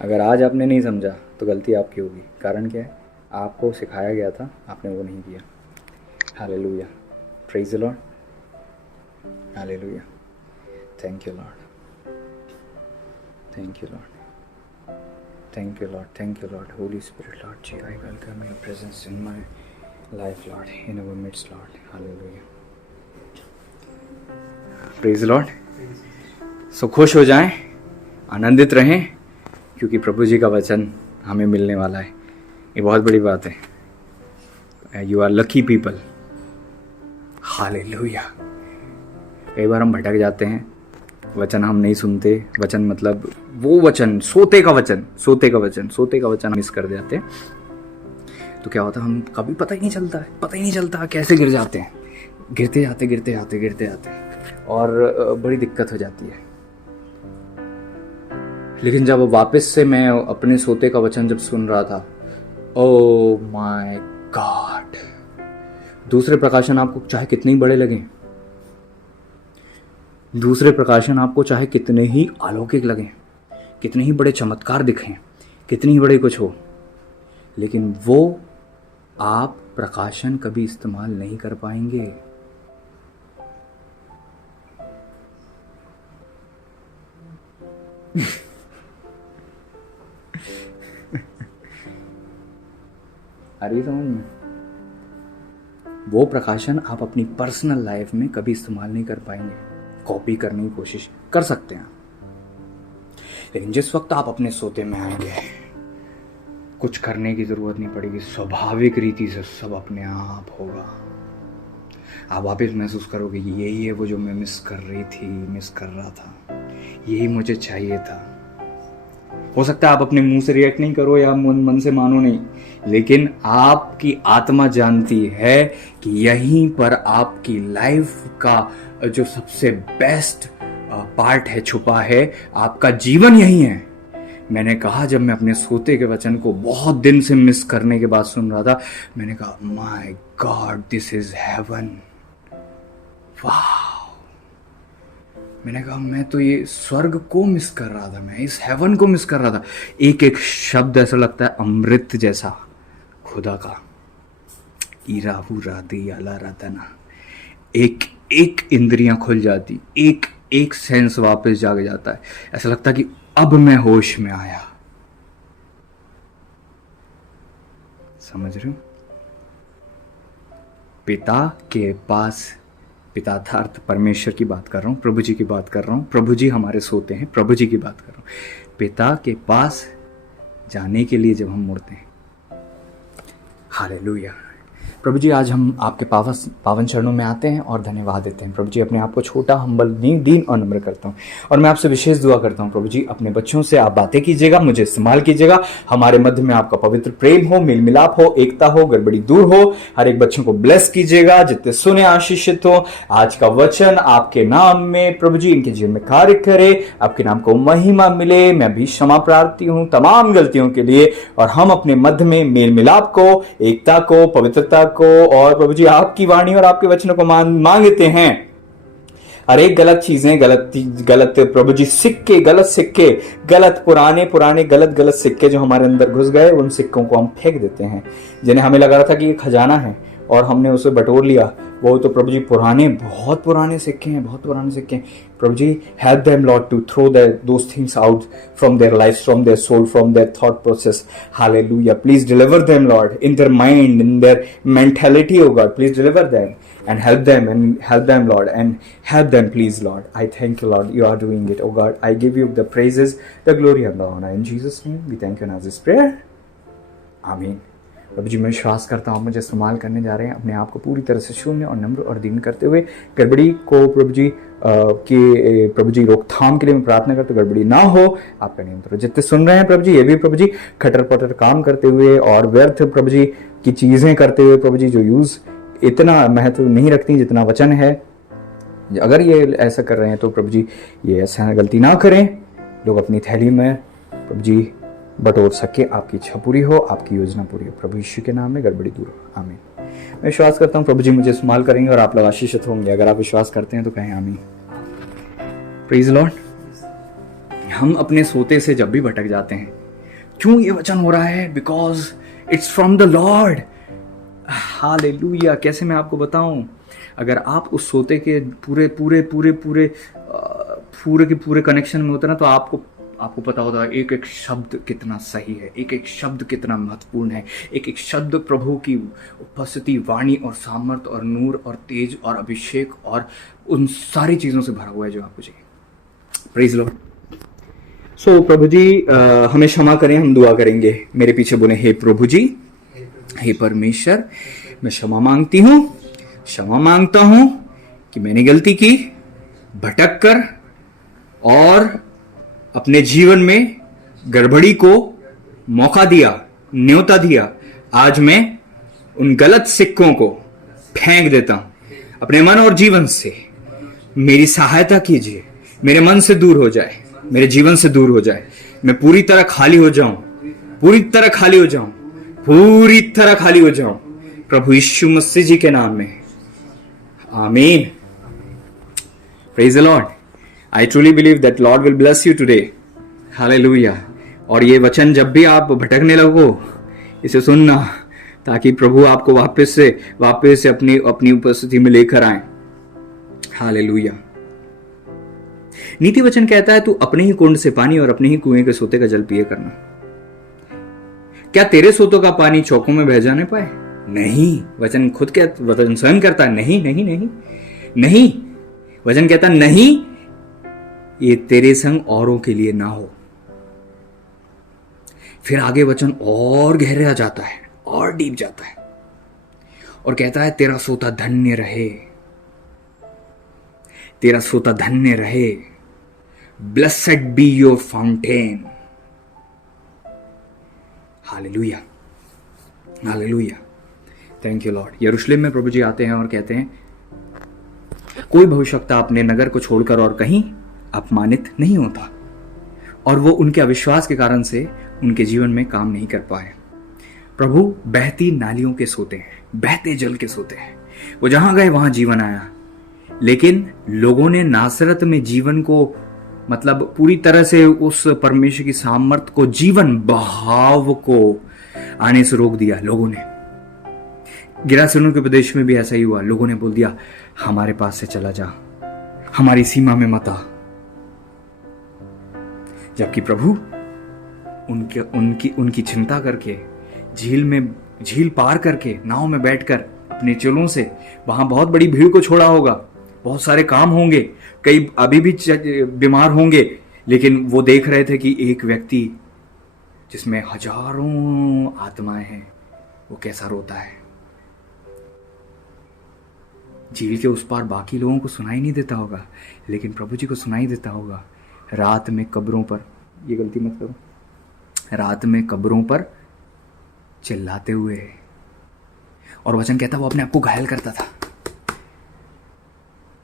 अगर आज आपने नहीं समझा तो गलती आपकी होगी। कारण क्या है? आपको सिखाया गया था, आपने वो नहीं किया। Hallelujah, praise the Lord, hallelujah. Thank you Lord, thank you Lord, thank you Lord, thank you Lord, Holy Spirit Lord, gee, I welcome your presence in my life Lord, in our midst Lord, hallelujah, praise the Lord। सो खुश हो जाएं, आनंदित रहें, क्योंकि प्रभु जी का वचन हमें मिलने वाला है। ये बहुत बड़ी बात है। You are lucky people, hallelujah. कई बार हम भटक जाते हैं, वचन हम नहीं सुनते। वचन मतलब वो वचन, सोते का वचन मिस कर जाते हैं। तो क्या होता है, हम कभी पता ही नहीं चलता कैसे गिर जाते हैं, गिरते जाते और बड़ी दिक्कत हो जाती है। लेकिन जब वापस से मैं अपने सोते का वचन जब सुन रहा था, ओ माय गॉड, दूसरे प्रकाशन आपको चाहे कितने ही बड़े लगें, दूसरे प्रकाशन आपको चाहे कितने ही अलौकिक लगें, कितने ही बड़े चमत्कार दिखें, कितनी ही बड़े कुछ हो, लेकिन वो आप प्रकाशन कभी इस्तेमाल नहीं कर पाएंगे। आ रही समझ में? वो प्रकाशन आप अपनी पर्सनल लाइफ में कभी इस्तेमाल नहीं कर पाएंगे। कॉपी करने की कोशिश कर सकते हैं, लेकिन जिस वक्त आप अपने सोते में आएंगे, कुछ करने की जरूरत नहीं पड़ेगी, स्वाभाविक रीति से सब अपने आप होगा। आप वापस महसूस करोगे कि यही है वो जो मैं मिस कर रहा था, यही मुझे चाहिए था। हो सकता है आप अपने मुंह से रिएक्ट नहीं करो या मन से मानो नहीं, लेकिन आपकी आत्मा जानती है कि यहीं पर आपकी लाइफ का जो सबसे बेस्ट पार्ट है, छुपा है। आपका जीवन यही है। मैंने कहा, जब मैं अपने सोते के वचन को बहुत दिन से मिस करने के बाद सुन रहा था, मैंने कहा my God, this is heaven, वाह। मैंने कहा मैं तो ये स्वर्ग को मिस कर रहा था, मैं इस हेवन को मिस कर रहा था। एक एक शब्द ऐसा लगता है अमृत जैसा खुदा का। इराहू राधी अला रातना, एक एक इंद्रियां खुल जाती, एक एक सेंस वापस जाग जाता है। ऐसा लगता है कि अब मैं होश में आया। समझ रहे हो? पिता के पास, पिता था अर्थ परमेश्वर की बात कर रहा हूं, प्रभु जी की बात कर रहा हूं। प्रभु जी हमारे सोते हैं, प्रभु जी की बात कर रहा हूं। पिता के पास जाने के लिए जब हम मुड़ते हैं, हालेलुया। प्रभु जी, आज हम आपके पावन चरणों में आते हैं और धन्यवाद देते हैं। प्रभु जी, अपने आप को छोटा, हम्बल, दीन और नम्र करता हूँ, और मैं आपसे विशेष दुआ करता हूँ। प्रभु जी, अपने बच्चों से आप बातें कीजिएगा, मुझे इस्तेमाल कीजिएगा। हमारे मध्य में आपका पवित्र प्रेम हो, मेल मिलाप हो, एकता हो, गड़बड़ी दूर हो। हर एक बच्चों को ब्लेस कीजिएगा, जितने सुने आशीषित हो। आज का वचन आपके नाम में प्रभु जी इनके जीवन में कार्य करे, आपके नाम को महिमा मिले। मैं भी क्षमा प्रार्थी हूँ तमाम गलतियों के लिए, और हम अपने मध्य में मेल मिलाप को, एकता को, पवित्रता को, और प्रभु जी आपकी वाणी और आपके वचनों को मांगते हैं। हर एक गलत चीजें, गलत प्रभु जी सिक्के, गलत पुराने गलत सिक्के जो हमारे अंदर घुस गए, उन सिक्कों को हम फेंक देते हैं, जिन्हें हमें लगा रहा था कि ये खजाना है और हमने उसे बटोर लिया। वो तो प्रभु जी बहुत पुराने सिक्के हैं, बहुत पुराने सिक्के हैं। प्रभु जी, help them Lord to throw those things out from their lives, from their soul, from their thought process. Hallelujah. Please deliver them Lord, in their mind, in their mentality, oh God. Please deliver them and help them Lord, and help them please Lord. I thank you Lord, you are doing it, oh God. I give you the praises, the glory and the honor. In Jesus name we thank you and ask this prayer. Amen. प्रभु जी, मैं विश्वास करता हूँ मुझे इस्तेमाल करने जा रहे हैं, अपने आप को पूरी तरह से शून्य और नम्र और दीन करते हुए। गड़बड़ी को प्रभु जी रोकथाम के लिए मैं प्रार्थना करते, गड़बड़ी ना हो, आपका नियंत्रण। जितने सुन रहे हैं प्रभु जी, ये भी प्रभु जी खटर पटर काम करते हुए और व्यर्थ प्रभु जी की चीजें करते हुए, प्रभु जी जो यूज इतना महत्व नहीं रखती जितना वचन है, अगर ये ऐसा कर रहे हैं तो प्रभु जी ये ऐसा गलती ना करें, लोग अपनी थैली में प्रभु जी बटोर सके, आपकी इच्छा पूरी हो, आपकी योजना पूरी हो। प्रभु यीशु के नाम में गड़बड़ी दूर हो, आमीन। मैं विश्वास करता हूँ प्रभु जी मुझे इस्तेमाल करेंगे और आप लोग आशीषित होंगे। अगर आप विश्वास करते हैं तो कहें आमीन। Praise Lord. हम अपने सोते से जब भी भटक जाते हैं, क्यों ये वचन हो रहा है? Because it's from the Lord. Hallelujah. कैसे मैं आपको बताऊं, अगर आप उस सोते के पूरे पूरे पूरे पूरे पूरे के पूरे कनेक्शन में होते ना, तो आपको पता होता है एक एक शब्द कितना सही है, एक एक शब्द कितना महत्वपूर्ण है, एक एक शब्द प्रभु की उपस्थिति, वाणी और सामर्थ और नूर और तेज और अभिषेक और उन सारी चीज़ों से भरा हुआ है जो आपको चाहिए। Praise Lord. सो प्रभु जी हमें क्षमा करें, हम दुआ करेंगे। मेरे पीछे बोले, हे प्रभु जी, हे परमेश्वर, मैं क्षमा मांगती हूँ, क्षमा मांगता हूँ कि मैंने गलती की, भटक कर और अपने जीवन में गड़बड़ी को मौका दिया, न्योता दिया। आज मैं उन गलत सिक्कों को फेंक देता हूं अपने मन और जीवन से। मेरी सहायता कीजिए, मेरे मन से दूर हो जाए, मेरे जीवन से दूर हो जाए, मैं पूरी तरह खाली हो जाऊं, पूरी तरह खाली हो जाऊं, पूरी तरह खाली हो जाऊं, प्रभु यीशु मसीह जी के नाम में, आमीन। Praise the Lord. I truly believe that Lord will bless you today. Hallelujah. और ये वचन जब भी आप भटकने लगो, इसे सुनना, ताकि प्रभु आपको वापस से अपनी उपस्थिति में लेकर आए। हालेलुया। नीति वचन कहता है, तू अपने ही कुंड से पानी और अपने ही कुएं के सोते का जल पिए करना। क्या तेरे सोतों का पानी चौकों में बह जाने पाए? नहीं। वचन स्वयं करता है, नहीं नहीं नहीं नहीं। वचन कहता नहीं, ये तेरे संग औरों के लिए ना हो। फिर आगे वचन और गहरा जाता है, और डीप जाता है और कहता है, तेरा सोता धन्य रहे, तेरा सोता धन्य रहे। Blessed be your fountain. Hallelujah, hallelujah. Thank you Lord. यरूशलेम में प्रभु जी आते हैं और कहते हैं, कोई भविष्यवक्ता अपने नगर को छोड़कर और कहीं अपमानित नहीं होता। और वो उनके अविश्वास के कारण से उनके जीवन में काम नहीं कर पाए। प्रभु बहती नालियों के सोते हैं, बहते जल के सोते हैं। वो जहां गए वहां जीवन आया, लेकिन लोगों ने नासरत में जीवन को, मतलब पूरी तरह से उस परमेश्वर की सामर्थ को, जीवन बहाव को आने से रोक दिया। लोगों ने, गिरासेनों के प्रदेश में भी ऐसा ही हुआ। लोगों ने बोल दिया, हमारे पास से चला जा, हमारी सीमा में मत आ। जबकि प्रभु उनकी चिंता करके, झील पार करके, नाव में बैठकर अपने चेलों से, वहां बहुत बड़ी भीड़ को छोड़ा होगा, बहुत सारे काम होंगे, कई अभी भी बीमार होंगे, लेकिन वो देख रहे थे कि एक व्यक्ति जिसमें हजारों आत्माएं हैं, वो कैसा रोता है। झील के उस पार बाकी लोगों को सुनाई नहीं देता होगा, लेकिन प्रभु जी को सुनाई देता होगा। रात में कब्रों पर, ये गलती मत करो, रात में कब्रों पर चिल्लाते हुए। और वचन कहता, वो अपने आप को घायल करता था।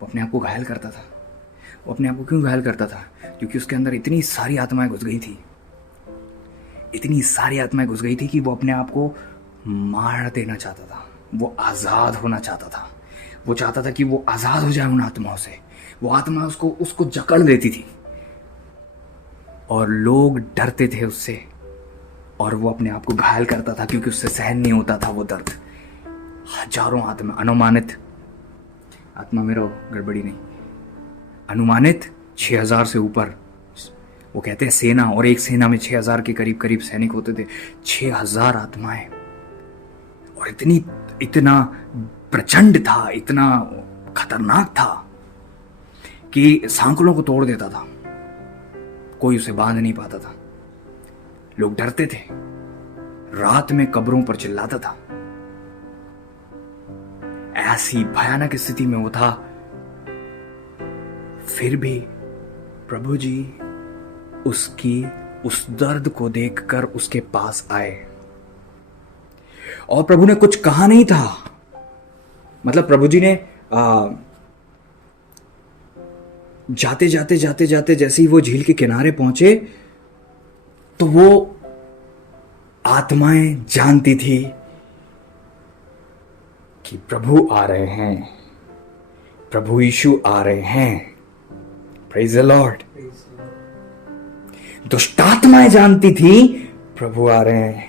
वो अपने आप को घायल करता था। वो अपने आप को क्यों घायल करता था? क्योंकि उसके अंदर इतनी सारी आत्माएं घुस गई थी, इतनी सारी आत्माएं घुस गई थी कि वो अपने आप को मार देना चाहता था। वो आजाद होना चाहता था। वो चाहता था कि वो आजाद हो जाए उन आत्माओं से। वो आत्मा उसको जकड़ लेती थी और लोग डरते थे उससे, और वो अपने आप को घायल करता था क्योंकि उससे सहन नहीं होता था वो दर्द। हजारों आत्मा, अनुमानित आत्मा में रहो, गड़बड़ी नहीं, अनुमानित 6000 से ऊपर। वो कहते हैं सेना, और एक सेना में 6000 के करीब सैनिक होते थे। 6000 आत्माएं, और इतना प्रचंड था, इतना खतरनाक था कि सांकलों को तोड़ देता था। कोई उसे बांध नहीं पाता था। लोग डरते थे। रात में कब्रों पर चिल्लाता था। ऐसी भयानक स्थिति में वो था। फिर भी प्रभु जी उस दर्द को देखकर उसके पास आए, और प्रभु ने कुछ कहा नहीं था। मतलब प्रभु जी ने जाते जाते जैसे ही वो झील के किनारे पहुंचे, तो वो आत्माएं जानती थी कि प्रभु आ रहे हैं, प्रभु यीशु आ रहे हैं। Praise the Lord. दुष्टात्माएं जानती थी प्रभु आ रहे हैं,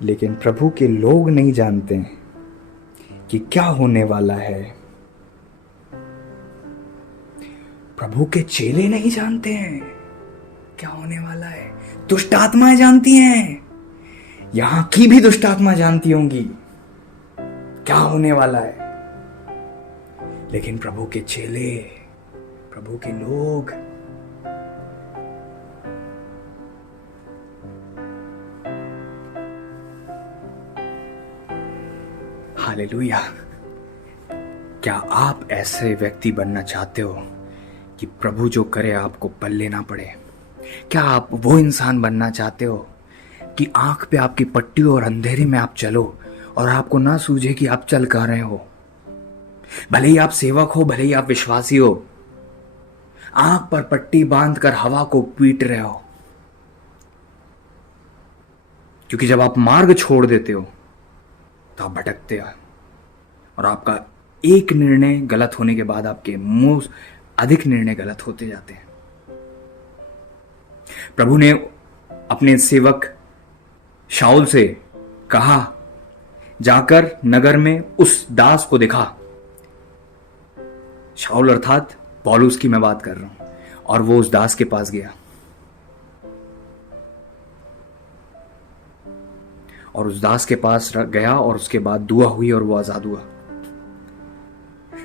लेकिन प्रभु के लोग नहीं जानते कि क्या होने वाला है। प्रभु के चेले नहीं जानते हैं क्या होने वाला है। दुष्ट आत्माएं जानती हैं, यहां की भी दुष्ट आत्मा जानती होंगी क्या होने वाला है, लेकिन प्रभु के चेले, प्रभु के लोग हालेलुया। क्या आप ऐसे व्यक्ति बनना चाहते हो कि प्रभु जो करे आपको पल्ले ना पड़े? क्या आप वो इंसान बनना चाहते हो कि आंख पे आपकी पट्टी और अंधेरे में आप चलो और आपको ना सूझे कि आप चल कहाँ रहे हो? भले ही आप सेवक हो, भले ही आप विश्वासी हो, आंख पर पट्टी बांधकर हवा को पीट रहे हो, क्योंकि जब आप मार्ग छोड़ देते हो तो आप भटकते हो और आपका एक निर्णय गलत होने के बाद आपके मुंह अधिक निर्णय गलत होते जाते हैं। प्रभु ने अपने सेवक शाऊल से कहा, जाकर नगर में उस दास को दिखा। शाऊल अर्थात पौलुस की मैं बात कर रहा हूं। और वो उस दास के पास गया और उस दास के पास गया और उसके बाद दुआ हुई और वो आजाद हुआ।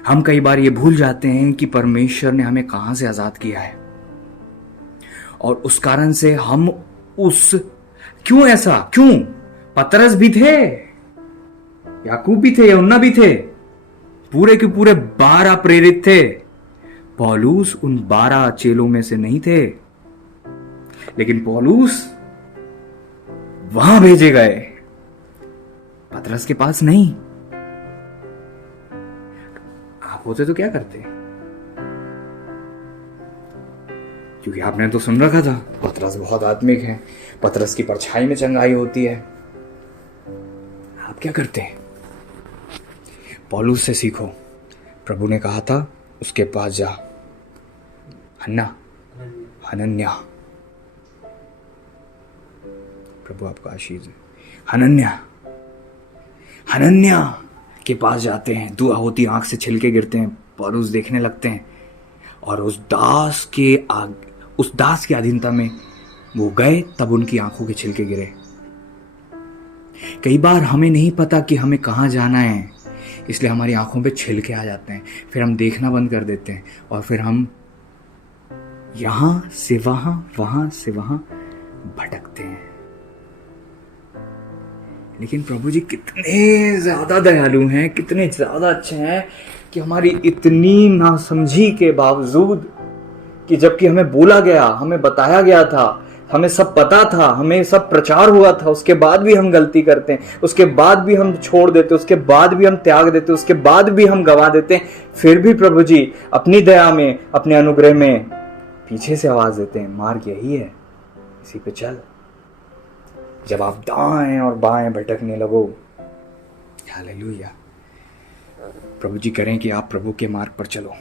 हम कई बार ये भूल जाते हैं कि परमेश्वर ने हमें कहां से आजाद किया है, और उस कारण से हम उस क्यों ऐसा क्यों? पतरस भी थे, याकूब भी थे, यूहन्ना भी थे, पूरे के पूरे 12 प्रेरित थे। पौलुस उन 12 चेलों में से नहीं थे, लेकिन पौलुस वहां भेजे गए, पतरस के पास नहीं। आप होते तो क्या करते? क्योंकि आपने तो सुन रखा था पतरस बहुत आत्मिक है, पतरस की परछाई में चंगाई होती है। आप क्या करते हैं? पौलुस से सीखो। प्रभु ने कहा था उसके पास जा, हनन्या, प्रभु आपका आशीष है। हनन्या के पास जाते हैं, दुआ होती, आंख से छिलके गिरते हैं, पौलुस देखने लगते हैं और उस दास की अधीनता में वो गए, तब उनकी आंखों के छिलके गिरे। कई बार हमें नहीं पता कि हमें कहाँ जाना है, इसलिए हमारी आंखों पे छिलके आ जाते हैं, फिर हम देखना बंद कर देते हैं और फिर हम यहां से वहां से वहां भटकते हैं। लेकिन प्रभु जी कितने ज्यादा दयालु हैं, कितने ज्यादा अच्छे हैं कि हमारी इतनी नासमझी के बावजूद, कि जबकि हमें बोला गया, हमें बताया गया था, हमें सब पता था, हमें सब प्रचार हुआ था, उसके बाद भी हम गलती करते हैं, उसके बाद भी हम छोड़ देते, उसके बाद भी हम त्याग देते, उसके बाद भी हम गवा देते हैं। फिर भी प्रभु जी अपनी दया में, अपने अनुग्रह में पीछे से आवाज देते हैं, मार्ग यही है, इसी पे चल। जब आप दाएं और बाएं भटकने लगो, हालेलुया, प्रभु जी करें कि आप प्रभु के मार्ग पर चलो,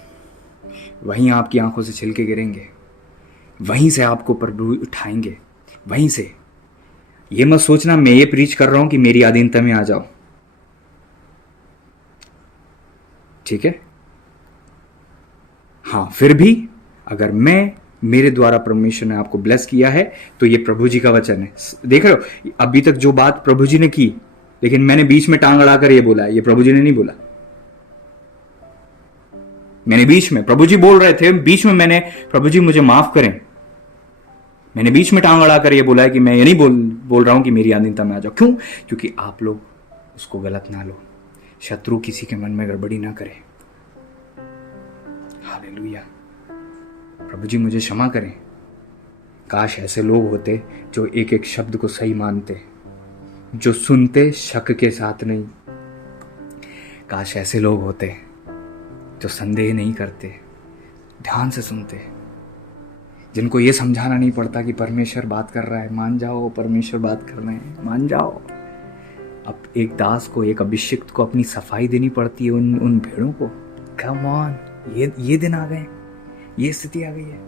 वहीं आपकी आंखों से छिलके गिरेंगे, वहीं से आपको प्रभु उठाएंगे, वहीं से। ये मत सोचना मैं ये प्रीच कर रहा हूं कि मेरी अधीनता में आ जाओ, ठीक है? हाँ, फिर भी अगर मेरे द्वारा परमेश्वर ने आपको ब्लेस किया है तो ये प्रभु जी का वचन है। देख रहे हो, अभी तक जो बात प्रभु जी ने की, लेकिन मैंने बीच में टांग अड़ाकर ये बोला है, ये प्रभु जी ने नहीं बोला। मैंने बीच में, प्रभु जी बोल रहे थे, बीच में मैंने, प्रभु जी मुझे माफ करें, मैंने बीच में टांग अड़ाकर ये बोला है कि मैं ये नहीं बोल रहा हूं कि मेरी अधीनता में आ जाओ। क्यों? क्योंकि आप लोग उसको गलत ना लो, शत्रु किसी के मन में गड़बड़ी ना करे। हालेलुया, प्रभु जी मुझे क्षमा करें। काश ऐसे लोग होते जो एक एक शब्द को सही मानते, जो सुनते शक के साथ नहीं। काश ऐसे लोग होते जो संदेह नहीं करते, ध्यान से सुनते, जिनको ये समझाना नहीं पड़ता कि परमेश्वर बात कर रहा है, मान जाओ, परमेश्वर बात कर रहे हैं, मान जाओ। अब एक दास को, एक अभिषिक्त को अपनी सफाई देनी पड़ती है उन भेड़ों को। कम ऑन, ये दिन आ गए, ये स्थिति आ गई है।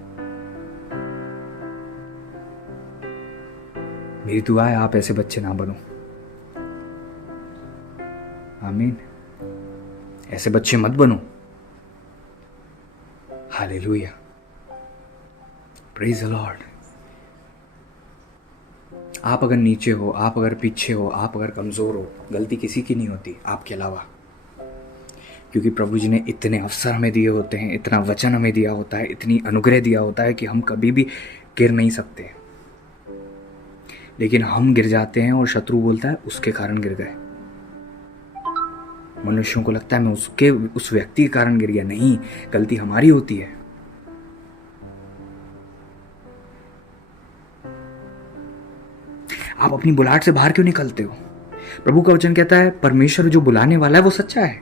मेरी दुआ है आप ऐसे बच्चे ना बनो। आमीन। ऐसे बच्चे मत बनो। Hallelujah, praise the Lord. आप अगर नीचे हो, आप अगर पीछे हो, आप अगर कमजोर हो, गलती किसी की नहीं होती आपके अलावा, क्योंकि प्रभु जी ने इतने अवसर हमें दिए होते हैं, इतना वचन हमें दिया होता है, इतनी अनुग्रह दिया होता है कि हम कभी भी गिर नहीं सकते। लेकिन हम गिर जाते हैं और शत्रु बोलता है उसके कारण गिर गए। मनुष्यों को लगता है मैं उस व्यक्ति के कारण गिर गया। नहीं, गलती हमारी होती है। आप अपनी बुलाहट से बाहर क्यों निकलते हो? प्रभु का वचन कहता है परमेश्वर जो बुलाने वाला है वो सच्चा है।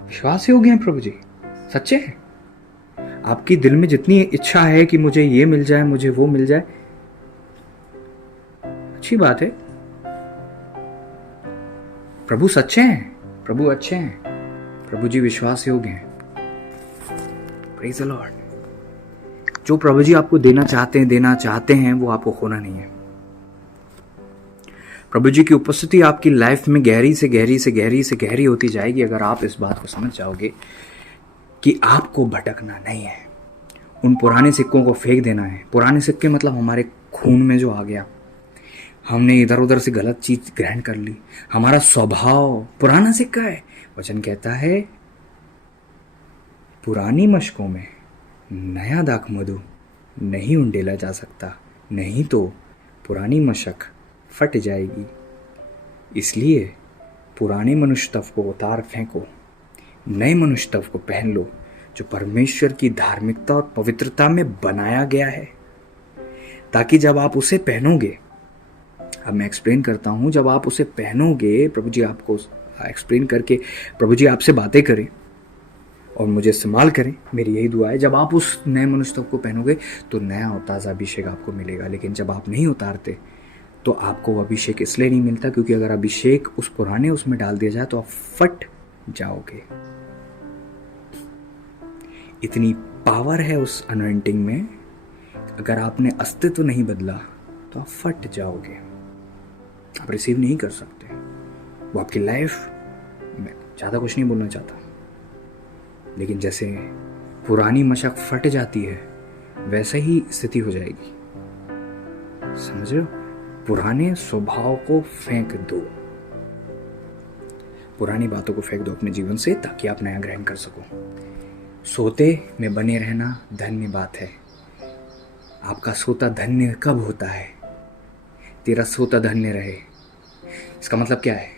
विश्वास योग्य है प्रभु जी, सच्चे हैं। आपकी दिल में जितनी इच्छा है कि मुझे ये मिल जाए, मुझे वो मिल जाए, अच्छी बात है। प्रभु सच्चे हैं, प्रभु अच्छे हैं, प्रभु जी विश्वास योग्य हैं। Praise the Lord. जो प्रभु जी आपको देना चाहते हैं वो आपको खोना नहीं है। प्रभु जी की उपस्थिति आपकी लाइफ में गहरी से गहरी होती जाएगी अगर आप इस बात को समझ जाओगे कि आपको भटकना नहीं है। उन पुराने सिक्कों को फेंक देना है। पुराने सिक्के मतलब हमारे खून में जो आ गया, हमने इधर उधर से गलत चीज ग्रहण कर ली, हमारा स्वभाव पुराना सिक्का है। वचन कहता है पुरानी मशकों में नया दाखमधु नहीं उंडेला जा सकता, नहीं तो पुरानी मशक फट जाएगी। इसलिए पुराने मनुष्य तत्व को उतार फेंको, नए मनुष्य तत्व को पहन लो जो परमेश्वर की धार्मिकता और पवित्रता में बनाया गया है, ताकि जब आप उसे पहनोगे, अब मैं एक्सप्लेन करता हूं, जब आप उसे पहनोगे, प्रभु जी आपको एक्सप्लेन करके प्रभु जी आपसे बातें करें और मुझे इस्तेमाल करें। मेरी यही दुआ है, जब आप उस नए मनुष्य तत्व को पहनोगे तो नया और ताज़ा अभिषेक आपको मिलेगा। लेकिन जब आप नहीं उतारते तो आपको वो अभिषेक इसलिए नहीं मिलता क्योंकि अगर अभिषेक उस पुराने उसमें डाल दिया जाए तो आप फट जाओगे। इतनी पावर है उस अनॉइंटिंग में, अगर आपने अस्तित्व नहीं बदला तो आप फट जाओगे, आप रिसीव नहीं कर सकते वो आपकी लाइफ में। ज़्यादा कुछ नहीं बोलना चाहता, लेकिन जैसे पुरानी मशक फट जाती है वैसे ही स्थिति हो जाएगी। समझ रहे हो? पुराने स्वभाव को फेंक दो, पुरानी बातों को फेंक दो अपने जीवन से, ताकि आप नया ग्रहण कर सको। सोते में बने रहना धन्य बात है। आपका सोता धन्य कब होता है? तेरा सोता धन्य रहे। इसका मतलब क्या है?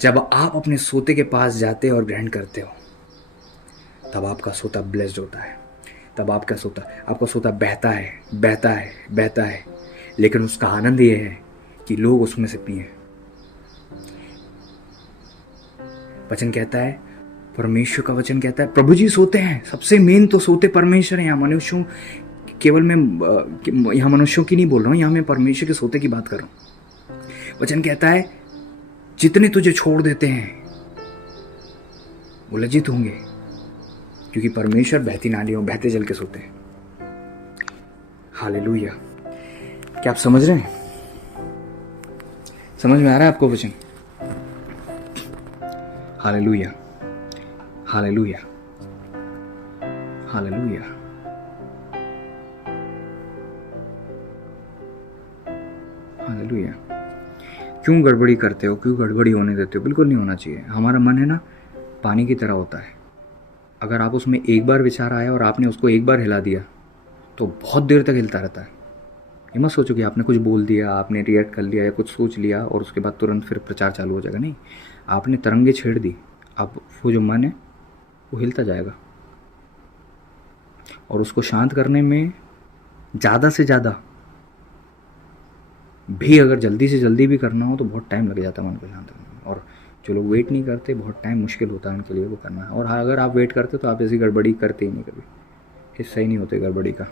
जब आप अपने सोते के पास जाते और ग्रहण करते हो तब आपका सोता ब्लेस्ड होता है। तब आपका सोता बहता है, लेकिन उसका आनंद यह है कि लोग उसमें से पिए। वचन कहता है, परमेश्वर का वचन कहता है, प्रभु जी सोते हैं। सबसे मेन तो सोते परमेश्वर हैं। यहाँ मनुष्यों, केवल मैं यहाँ मनुष्यों की नहीं बोल रहा हूँ, यहाँ मैं परमेश्वर के सोते की बात कर रहा हूँ। वचन कहता है जितने तुझे छोड़ देते हैं वो लज्जित होंगे, क्योंकि परमेश्वर बहती नालियों, बहते जल के सोते हैं। हालेलुया। क्या आप समझ रहे हैं? समझ में आ रहा है आपको वचन? Hallelujah, hallelujah, hallelujah. हालेलुया। क्यों गड़बड़ी करते हो? क्यों गड़बड़ी होने देते हो? बिल्कुल नहीं होना चाहिए। हमारा मन है ना, पानी की तरह होता है। अगर आप उसमें एक बार विचार आया और आपने उसको एक बार हिला दिया तो बहुत देर तक हिलता रहता है। ये मत सोचो कि आपने कुछ बोल दिया, आपने रिएक्ट कर लिया या कुछ सोच लिया और उसके बाद तुरंत फिर प्रचार चालू हो जाएगा। नहीं, आपने तरंगे छेड़ दी, अब वो जो मन है वो हिलता जाएगा। और उसको शांत करने में ज़्यादा से ज़्यादा भी, अगर जल्दी से जल्दी भी करना हो तो बहुत टाइम लग जाता है मन को शांत करने में। और जो लोग वेट नहीं करते, बहुत टाइम मुश्किल होता है उनके लिए वो करना है। और हाँ, अगर आप वेट करते तो आप ऐसी गड़बड़ी करते ही नहीं कभी, हिस्सा ही नहीं होते गड़बड़ी का।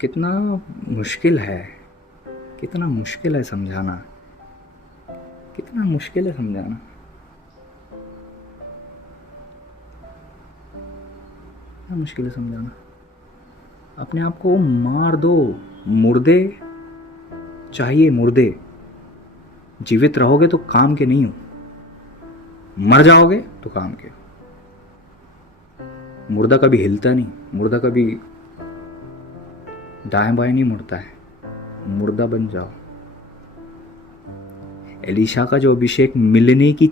कितना मुश्किल है, कितना मुश्किल है समझाना, कितना मुश्किल है समझाना। कितना मुश्किल है समझाना। अपने आप को मार दो। मुर्दे चाहिए, मुर्दे। जीवित रहोगे तो काम के नहीं हो, मर जाओगे तो काम के हो। मुर्दा कभी हिलता नहीं, मुर्दा कभी दाएं बाएं नहीं मुड़ता है। मुर्दा बन जाओ। एलीशा का जो अभिषेक मिलने की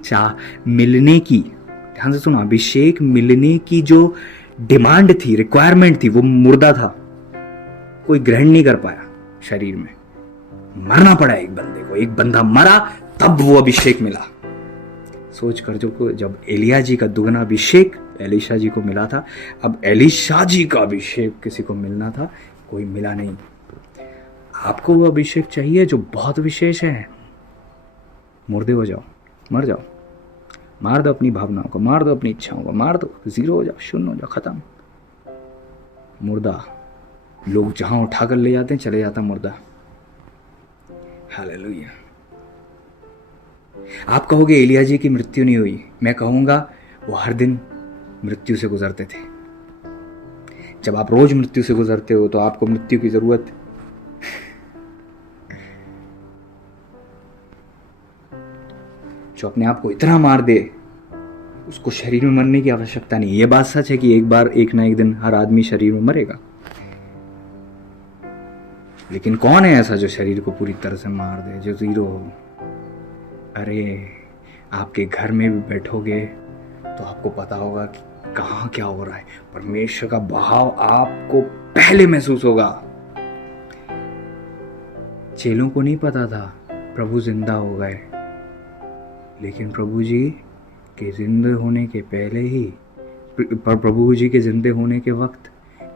ध्यान से सुना, अभिषेक मिलने की जो डिमांड थी, रिक्वायरमेंट थी, वो मुर्दा था। कोई ग्रहण नहीं कर पाया शरीर में। मरना पड़ा एक बंदे को, एक बंदा मरा तब वो अभिषेक मिला। सोच कर जो जब एलिया जी का दुगना अभिषेक एलीशा जी को मिला था, अब एलीशा जी का अभिषेक किसी को मिलना था, कोई मिला नहीं। आपको वो अभिषेक चाहिए जो बहुत विशेष है। मुर्दे हो जाओ, मर जाओ, मार दो अपनी भावनाओं को, मार दो अपनी इच्छाओं को, मार दो, जीरो हो जाओ, शून्य हो जाओ, खत्म। मुर्दा लोग जहां उठाकर ले जाते हैं, चले जाता मुर्दा। हालेलुया। आप कहोगे एलिया जी की मृत्यु नहीं हुई, मैं कहूंगा वो हर दिन मृत्यु से गुजरते थे। जब आप रोज मृत्यु से गुजरते हो तो आपको मृत्यु की जरूरत जो अपने आप को इतना मार दे उसको शरीर में मरने की आवश्यकता नहीं। यह बात सच है कि एक बार एक ना एक दिन हर आदमी शरीर में मरेगा, लेकिन कौन है ऐसा जो शरीर को पूरी तरह से मार दे, जो जीरो हो। अरे आपके घर में भी बैठोगे तो आपको पता होगा कि कहाँ क्या हो रहा है। परमेश्वर का बहाव आपको पहले महसूस होगा। चेलों को नहीं पता था प्रभु जिंदा हो गए, लेकिन प्रभु जी के जिंदे होने के पहले ही, प्रभु जी के जिंदे होने के वक्त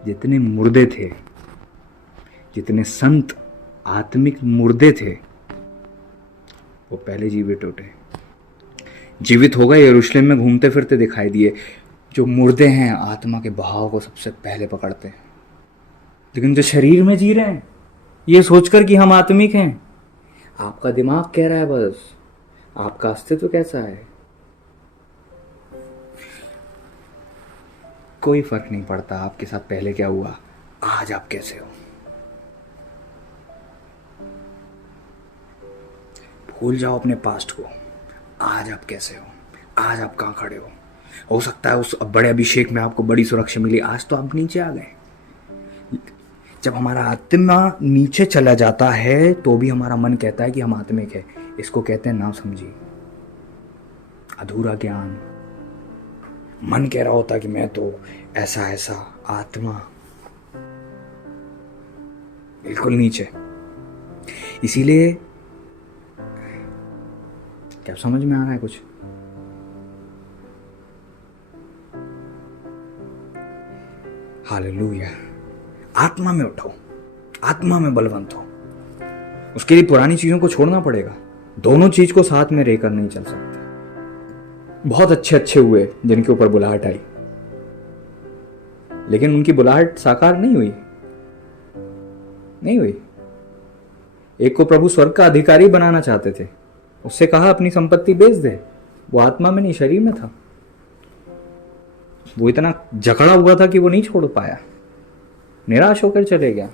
जितने मुर्दे थे, जितने संत आत्मिक मुर्दे थे, वो पहले जीवित उठे, जीवित हो गए, यरूशलेम में घूमते फिरते दिखाई दिए। जो मुर्दे हैं आत्मा के बहाव को सबसे पहले पकड़ते हैं, लेकिन जो शरीर में जी रहे हैं ये सोचकर कि हम आत्मिक हैं। आपका दिमाग कह रहा है बस, आपका अस्तित्व कैसा है, कोई फर्क नहीं पड़ता आपके साथ पहले क्या हुआ, आज आप कैसे हो। भूल जाओ अपने पास्ट को, आज आप कैसे हो, आज आप कहाँ खड़े हो सकता है उस बड़े अभिषेक में आपको बड़ी सुरक्षा मिली, आज तो आप नीचे आ गए। जब हमारा आत्मा नीचे चला जाता है तो भी हमारा मन कहता है कि हम आत्मिक है। इसको कहते हैं ना समझी, अधूरा ज्ञान। मन कह रहा होता कि मैं तो ऐसा ऐसा, आत्मा बिल्कुल नीचे। इसीलिए क्या समझ में आ रहा है कुछ? हालेलुया। आत्मा में उठो, आत्मा में बलवंत हो। उसके लिए पुरानी चीजों को छोड़ना पड़ेगा। दोनों चीज को साथ में रहकर नहीं चल सकते। बहुत अच्छे अच्छे हुए जिनके ऊपर बुलाहट आई, लेकिन उनकी बुलाहट साकार नहीं हुई, नहीं हुई। एक को प्रभु स्वर्ग का अधिकारी बनाना चाहते थे, उससे कहा अपनी संपत्ति बेच दे। वो आत्मा में नहीं, शरीर में था। वो इतना जकड़ा हुआ था कि वो नहीं छोड़ पाया, निराश होकर चले गया।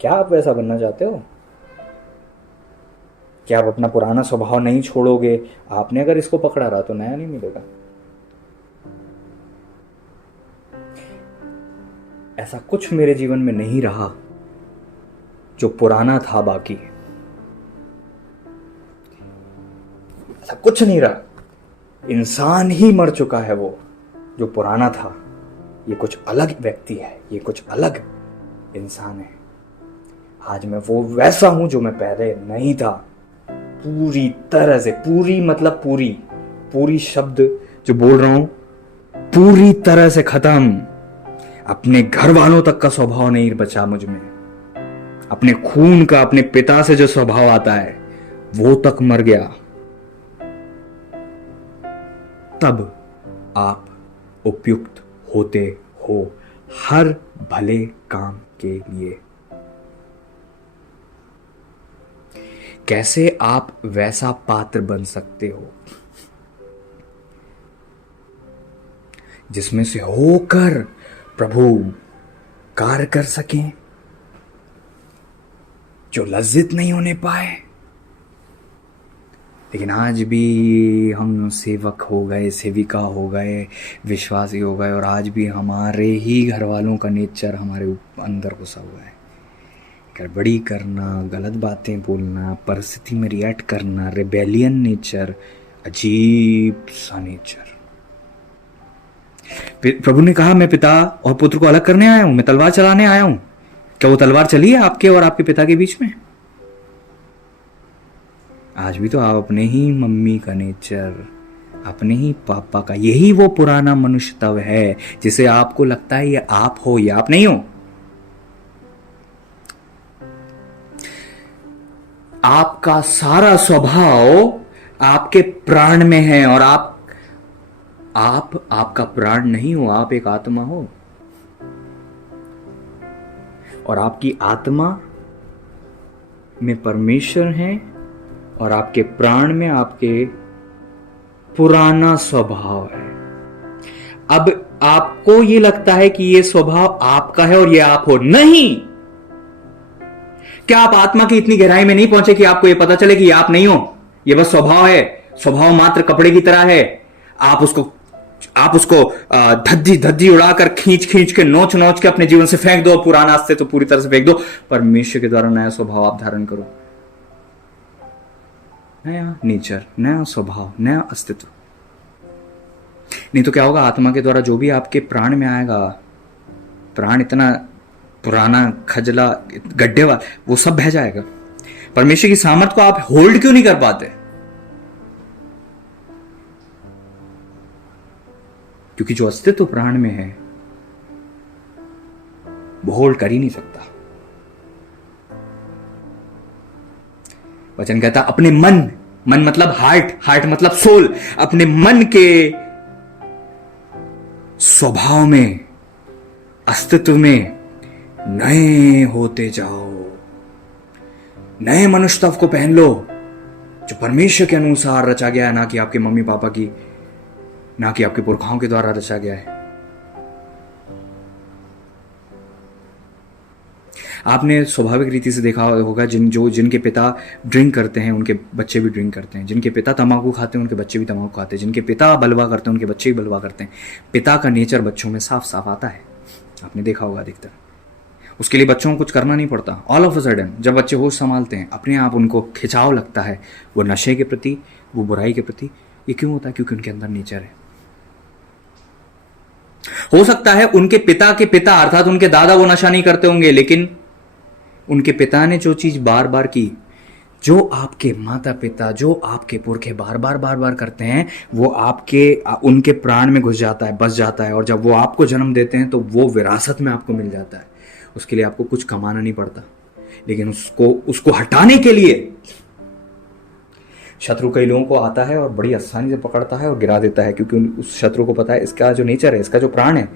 क्या आप वैसा बनना चाहते हो? क्या आप अपना पुराना स्वभाव नहीं छोड़ोगे? आपने अगर इसको पकड़ा रहा तो नया नहीं मिलेगा। ऐसा कुछ मेरे जीवन में नहीं रहा जो पुराना था। बाकी ऐसा कुछ नहीं रहा। इंसान ही मर चुका है वो जो पुराना था। ये कुछ अलग व्यक्ति है, ये कुछ अलग इंसान है। आज मैं वो वैसा हूं जो मैं पहले नहीं था। पूरी तरह से, पूरी मतलब पूरी, पूरी शब्द जो बोल रहा हूं पूरी तरह से खत्म। अपने घर वालों तक का स्वभाव नहीं बचा मुझ में। अपने खून का, अपने पिता से जो स्वभाव आता है वो तक मर गया। तब आप उपयुक्त होते हो हर भले काम के लिए। कैसे आप वैसा पात्र बन सकते हो जिसमें से होकर प्रभु स्वीकार कर सकें, जो लज्जित नहीं होने पाए। लेकिन आज भी हम सेवक हो गए, सेविका हो गए, विश्वासी हो गए, और आज भी हमारे ही घर वालों का नेचर हमारे अंदर घुसा हुआ है। गड़बड़ी करना, गलत बातें बोलना, परिस्थिति में रिएक्ट करना, रेबेलियन नेचर, अजीब सा नेचर। प्रभु ने कहा, मैं पिता और पुत्र को अलग करने आया हूं, मैं तलवार चलाने आया हूं। क्या वो तलवार चली है आपके और आपके पिता के बीच में? आज भी तो आप अपने ही मम्मी का नेचर, अपने ही पापा का, यही वो पुराना मनुष्यत्व है जिसे आपको लगता है ये आप हो, या आप नहीं हो। आपका सारा स्वभाव आपके प्राण में है, और आप आपका प्राण नहीं हो, आप एक आत्मा हो। और आपकी आत्मा में परमेश्वर है, और आपके प्राण में आपके पुराना स्वभाव है। अब आपको ये लगता है कि ये स्वभाव आपका है और ये आप हो, नहीं। क्या आप आत्मा की इतनी गहराई में नहीं पहुंचे कि आपको ये पता चले कि ये आप नहीं हो, ये बस स्वभाव है। स्वभाव मात्र कपड़े की तरह है। आप उसको धज्जी धज्जी उड़ाकर खींच के नोच के अपने जीवन से फेंक दो, पुराना अस्तित्व पूरी तरह से फेंक दो। परमेश्वर के द्वारा नया स्वभाव आप धारण करो, नया नेचर, नया स्वभाव, नया अस्तित्व। नहीं तो क्या होगा, आत्मा के द्वारा जो भी आपके प्राण में आएगा, प्राण इतना पुराना खजला गड्ढे वाला, वो सब बह जाएगा। परमेश्वर की सामर्थ को आप होल्ड क्यों नहीं कर पाते? क्योंकि जो अस्तित्व प्राण में है वो होल्ड कर ही नहीं सकता। वचन कहता अपने मन मतलब हार्ट मतलब सोल, अपने मन के स्वभाव में, अस्तित्व में नए होते जाओ। नए मनुष्यत्व को पहन लो जो परमेश्वर के अनुसार रचा गया है, ना कि आपके मम्मी पापा की, ना कि आपके पुरखाओं के द्वारा रचा गया है। आपने स्वाभाविक रीति से देखा होगा जिनके पिता ड्रिंक करते हैं उनके बच्चे भी ड्रिंक करते हैं, जिनके पिता तंबाकू खाते हैं उनके बच्चे भी तंबाकू खाते हैं, जिनके पिता बलवा करते हैं उनके बच्चे भी बलवा करते हैं। पिता का नेचर बच्चों में साफ साफ आता है, आपने देखा होगा अधिकतर। उसके लिए बच्चों को कुछ करना नहीं पड़ता। ऑल ऑफ अ सडन जब बच्चे होश संभालते हैं, अपने आप उनको खिंचाव लगता है, वो नशे के प्रति, वो बुराई के प्रति। ये क्यों होता है? क्योंकि उनके अंदर नेचर है। हो सकता है उनके पिता के पिता अर्थात उनके दादा वो नशा नहीं करते होंगे, लेकिन उनके पिता ने जो चीज बार बार की, जो आपके माता पिता, जो आपके पुरखे बार बार करते हैं, वो उनके प्राण में घुस जाता है, बस जाता है। और जब वो आपको जन्म देते हैं तो वो विरासत में आपको मिल जाता है। उसके लिए आपको कुछ कमाना नहीं पड़ता। लेकिन उसको हटाने के लिए शत्रु कई लोगों को आता है और बड़ी आसानी से पकड़ता है और गिरा देता है, क्योंकि उस शत्रु को पता है इसका जो नेचर है, इसका जो प्राण है,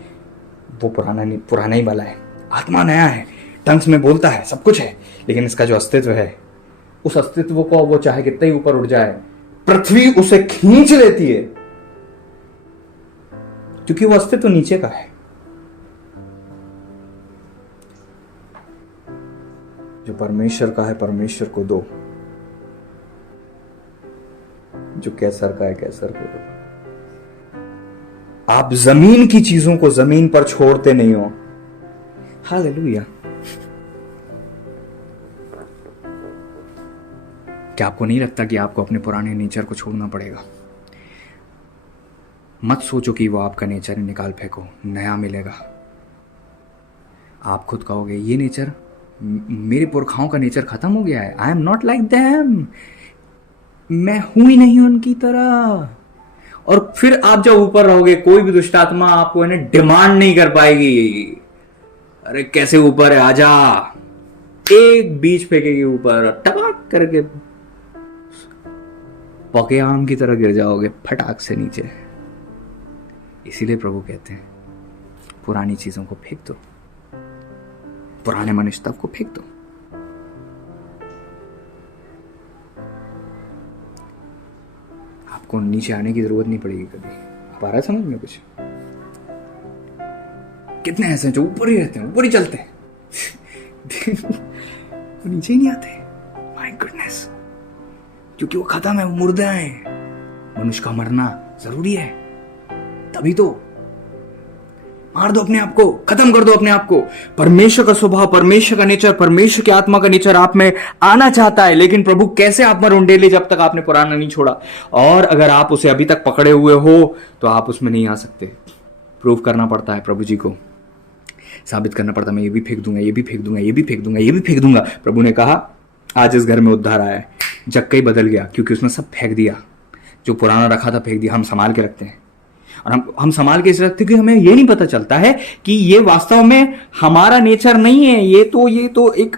वो पुराना ही वाला है। आत्मा नया है, टंग्स में बोलता है, सब कुछ है, लेकिन इसका जो अस्तित्व है, उस अस्तित्व को वो चाहे कितना ही ऊपर उठ जाए, पृथ्वी उसे खींच लेती है, क्योंकि वो अस्तित्व नीचे का है। जो परमेश्वर का है परमेश्वर को दो, जो कैसर का है कैसर को दो। आप जमीन की चीजों को जमीन पर छोड़ते नहीं हो। हालेलुया। क्या आपको नहीं लगता कि आपको अपने पुराने नेचर को छोड़ना पड़ेगा? मत सोचो कि वो आपका नेचर निकाल फेंको, नया मिलेगा। आप खुद कहोगे ये नेचर, मेरे पुरखाओं का नेचर खत्म हो गया है, I am not like them, मैं हूं ही नहीं उनकी तरह। और फिर आप जब ऊपर रहोगे, कोई भी दुष्ट आत्मा आपको इन्हें डिमांड नहीं कर पाएगी, अरे कैसे ऊपर है, आजा। एक बीज फेंकेगी ऊपर, टपक करके पके आम की तरह गिर जाओगे फटाक से नीचे। इसीलिए प्रभु कहते हैं पुरानी चीजों को फेंक दो, पुराने मनुष्यत्व को फेंक दो। आपको नीचे आने की जरूरत नहीं पड़ेगी कभी। आप आ रहा है समझ में कुछ? कितने ऐसे हैं जो ऊपर ही रहते हैं, ऊपर ही चलते हैं वो नीचे ही नहीं आते। माय गुडनेस, क्योंकि वो खत्म है, वो मुर्दा है। मनुष्य का मरना जरूरी है, तभी तो। मार दो अपने आप को, खत्म कर दो अपने आप को। परमेश्वर का स्वभाव, परमेश्वर का नेचर, परमेश्वर की आत्मा का नेचर आप में आना चाहता है, लेकिन प्रभु कैसे आप में रुंडेले जब तक आपने पुराना नहीं छोड़ा। और अगर आप उसे अभी तक पकड़े हुए हो तो आप उसमें नहीं आ सकते। प्रूव करना पड़ता है प्रभु जी को, साबित करना पड़ता है, मैं ये भी फेंक दूंगा, ये भी फेंक दूंगा, ये भी फेंक दूंगा, ये भी फेंक दूंगा। प्रभु ने कहा आज इस घर में उद्धार आया है। जक्का ही बदल गया, क्योंकि उसने सब फेंक दिया, जो पुराना रखा था फेंक दिया। हम संभाल के रखते हैं, और हम संभाल के इसलिए रखते हैं कि हमें ये नहीं पता चलता है कि ये वास्तव में हमारा नेचर नहीं है। ये तो एक,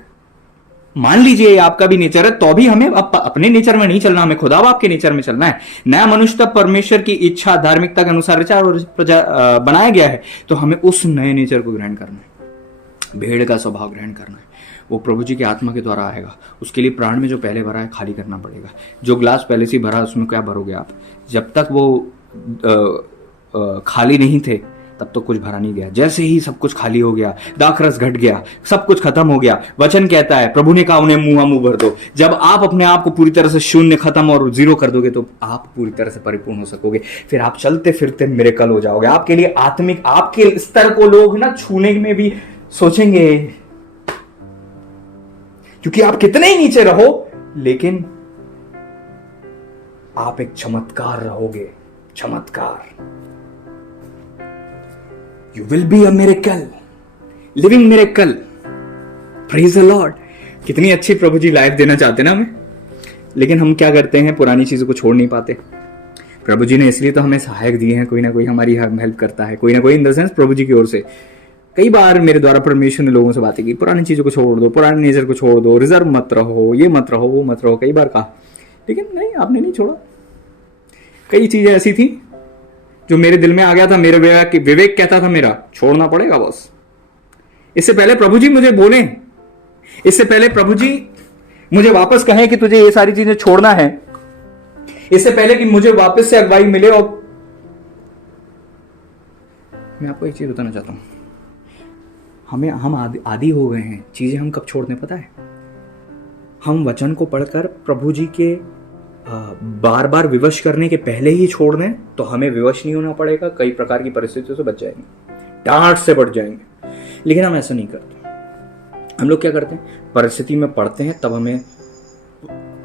मान लीजिए आपका भी नेचर है, तो भी हमें अपने नेचर में नहीं चलना, हमें खुदा आपके नेचर में चलना है। नया मनुष्य तब परमेश्वर की इच्छा धार्मिकता के अनुसार विचार और बनाया गया है, तो हमें उस नए नेचर को ग्रहण करना है, भेड़ का स्वभाव ग्रहण करना है। वो प्रभु जी की आत्मा के द्वारा आएगा। उसके लिए प्राण में जो पहले भरा है खाली करना पड़ेगा। जो ग्लास पहले से भरा है उसमें क्या भरोगे आप? जब तक वो खाली नहीं थे तब तो कुछ भरा नहीं गया। जैसे ही सब कुछ खाली हो गया, दाखरस घट गया, सब कुछ खत्म हो गया, वचन कहता है, प्रभु ने कहा उन्हें मुंह भर दो। जब आप अपने आप को पूरी तरह से शून्य, खत्म और जीरो कर दोगे तो आप पूरी तरह से परिपूर्ण हो सकोगे। फिर आप चलते फिरते मिरेकल हो जाओगे। आपके लिए आत्मिक, आपके स्तर को लोग ना छूने में भी सोचेंगे, क्योंकि आप कितने ही नीचे रहो, लेकिन आप एक चमत्कार रहोगे। चमत्कार। You will be a miracle, living miracle. Praise the Lord. कितनी अच्छी प्रभु जी लाइफ देना चाहते हैं ना हमें, लेकिन हम क्या करते हैं, पुरानी चीजों को छोड़ नहीं पाते। प्रभु जी ने इसलिए तो हमें सहायक दिए हैं, कोई ना कोई हमारी हेल्प करता है, कोई ना कोई, इन द सेंस प्रभु जी की ओर से। कई बार मेरे द्वारा परमेश्वर ने लोगों से बातें की, पुरानी चीजों को छोड़ दो, पुराने नेचर को छोड़ दो, रिजर्व मत रहो, ये मत रहो, वो मत रहो, कई बार कहा, लेकिन नहीं, आपने नहीं छोड़ा। कई चीजें ऐसी थी जो मेरे दिल में आ गया था, मेरे विवेक कहता था मेरा छोड़ना पड़ेगा बॉस। इससे पहले प्रभु जी मुझे बोले, इससे पहले प्रभु जी मुझे वापस कहें कि तुझे ये सारी चीजें छोड़ना है, इससे पहले कि मुझे वापस से अगुवाई मिले। और मैं आपको एक चीज बताना चाहता हूं, हम आदी हो गए हैं। चीजें हम कब छोड़ने पता है? हम वचन को पढ़कर प्रभु जी के बार बार विवश करने के पहले ही छोड़ दें तो हमें विवश नहीं होना पड़ेगा, कई प्रकार की परिस्थितियों से बच जाएंगे, डांट से बच जाएंगे। लेकिन हम ऐसा नहीं करते। हम लोग क्या करते हैं, परिस्थिति में पढ़ते हैं, तब हमें,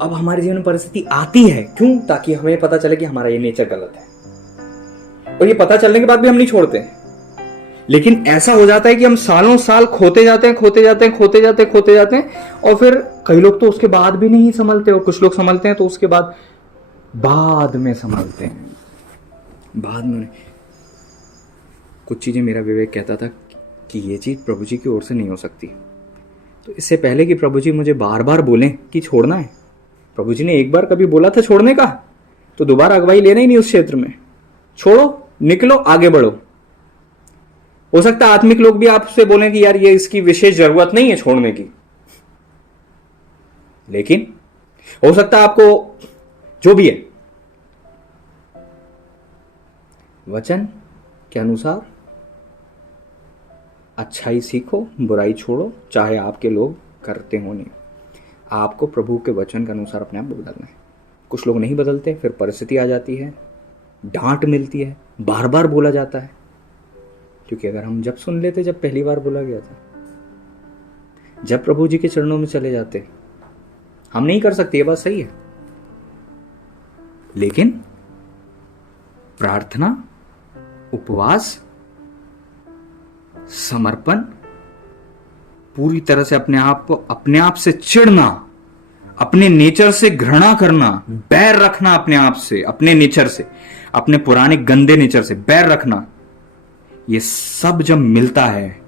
अब हमारे जीवन में परिस्थिति आती है, क्यों? ताकि हमें पता चले कि हमारा ये नेचर गलत है, और ये पता चलने के बाद भी हम नहीं छोड़ते। लेकिन ऐसा हो जाता है कि हम सालों साल खोते जाते हैं, और फिर कई लोग तो उसके बाद भी नहीं संभलते, और कुछ लोग संभलते हैं तो उसके बाद में संभलते हैं। बाद में कुछ चीजें मेरा विवेक कहता था कि ये चीज प्रभु जी की ओर से नहीं हो सकती। तो इससे पहले कि प्रभु जी मुझे बार बार बोलें कि छोड़ना है, प्रभु जी ने एक बार कभी बोला था छोड़ने का, तो दोबारा अगुवाई लेना ही नहीं उस क्षेत्र में। छोड़ो, निकलो, आगे बढ़ो। हो सकता है आत्मिक लोग भी आपसे बोलें कि यार ये इसकी विशेष जरूरत नहीं है छोड़ने की, लेकिन हो सकता है आपको, जो भी है, वचन के अनुसार अच्छाई सीखो, बुराई छोड़ो, चाहे आपके लोग करते हो नहीं। आपको प्रभु के वचन के अनुसार अपने आप बदलना है। कुछ लोग नहीं बदलते, फिर परिस्थिति आ जाती है, डांट मिलती है, बार बार बोला जाता है। क्योंकि अगर हम जब सुन लेते, जब पहली बार बोला गया था, जब प्रभु जी के चरणों में चले जाते, हम नहीं कर सकते, ये बात सही है, लेकिन प्रार्थना, उपवास, समर्पण, पूरी तरह से अपने आप से चिढ़ना, अपने नेचर से घृणा करना, बैर रखना अपने आप से, अपने नेचर से, अपने पुराने गंदे नेचर से बैर रखना, ये सब जब मिलता है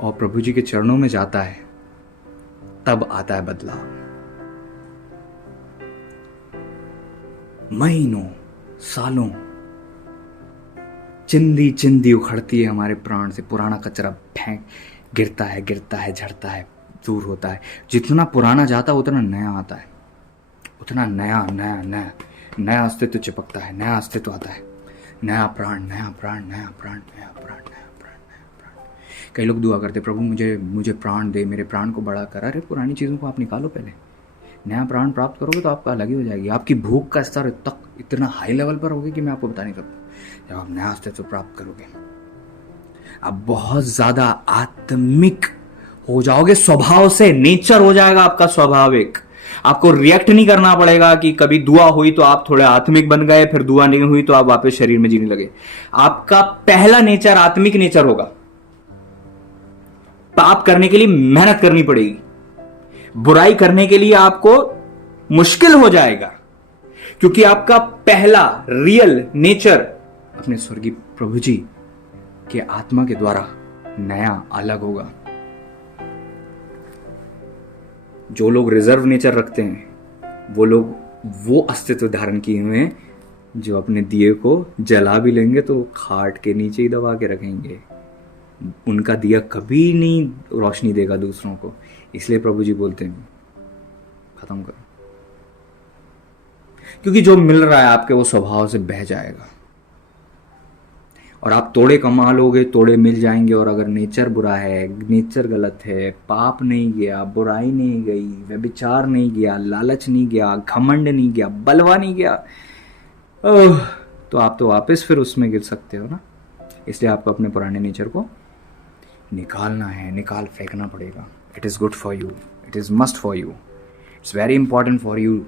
और प्रभु जी के चरणों में जाता है, तब आता है बदलाव। महीनों, सालों, चिंदी चिंदी उखड़ती है हमारे प्राण से, पुराना कचरा फेंक गिरता है, झड़ता है, दूर होता है। जितना पुराना जाता है उतना नया आता है, उतना नया अस्तित्व चिपकता है, नया अस्तित्व आता है, नया प्राण। कई लोग दुआ करते, प्रभु मुझे मुझे प्राण दे, मेरे प्राण को बड़ा कर। अरे पुरानी चीज़ों को आप निकालो, पहले नया प्राण प्राप्त करोगे तो आपका अलग ही हो जाएगी। आपकी भूख का स्तर तक इतना हाई लेवल पर होगी कि मैं आपको बता नहीं सकता। जब आप नया अस्तित्व प्राप्त करोगे, आप बहुत ज़्यादा आत्मिक हो जाओगे, स्वभाव से नेचर हो जाएगा आपका स्वाभाविक। आपको रिएक्ट नहीं करना पड़ेगा कि कभी दुआ हुई तो आप थोड़े आत्मिक बन गए, फिर दुआ नहीं हुई तो आप वापस शरीर में जीने लगे। आपका पहला नेचर आत्मिक नेचर होगा। पाप करने के लिए मेहनत करनी पड़ेगी, बुराई करने के लिए आपको मुश्किल हो जाएगा, क्योंकि आपका पहला रियल नेचर अपने स्वर्गीय प्रभु जी के आत्मा के द्वारा नया अलग होगा। जो लोग रिजर्व नेचर रखते हैं वो लोग वो अस्तित्व धारण किए हुए हैं जो अपने दिए को जला भी लेंगे तो खाट के नीचे ही दबा के रखेंगे। उनका दिया कभी नहीं रोशनी देगा दूसरों को। इसलिए प्रभु जी बोलते हैं खत्म करो, क्योंकि जो मिल रहा है आपके वो स्वभाव से बह जाएगा और आप तोड़े कमा लोगे, तोड़े मिल जाएंगे। और अगर नेचर बुरा है, नेचर गलत है, पाप नहीं गया, बुराई नहीं गई, व्यभिचार नहीं गया, लालच नहीं गया, घमंड नहीं गया, बलवा नहीं गया, तो आप तो वापस फिर उसमें गिर सकते हो ना। इसलिए आपको अपने पुराने नेचर को निकालना है, निकाल फेंकना पड़ेगा। It is good for you, it is must for you, it's very important for you.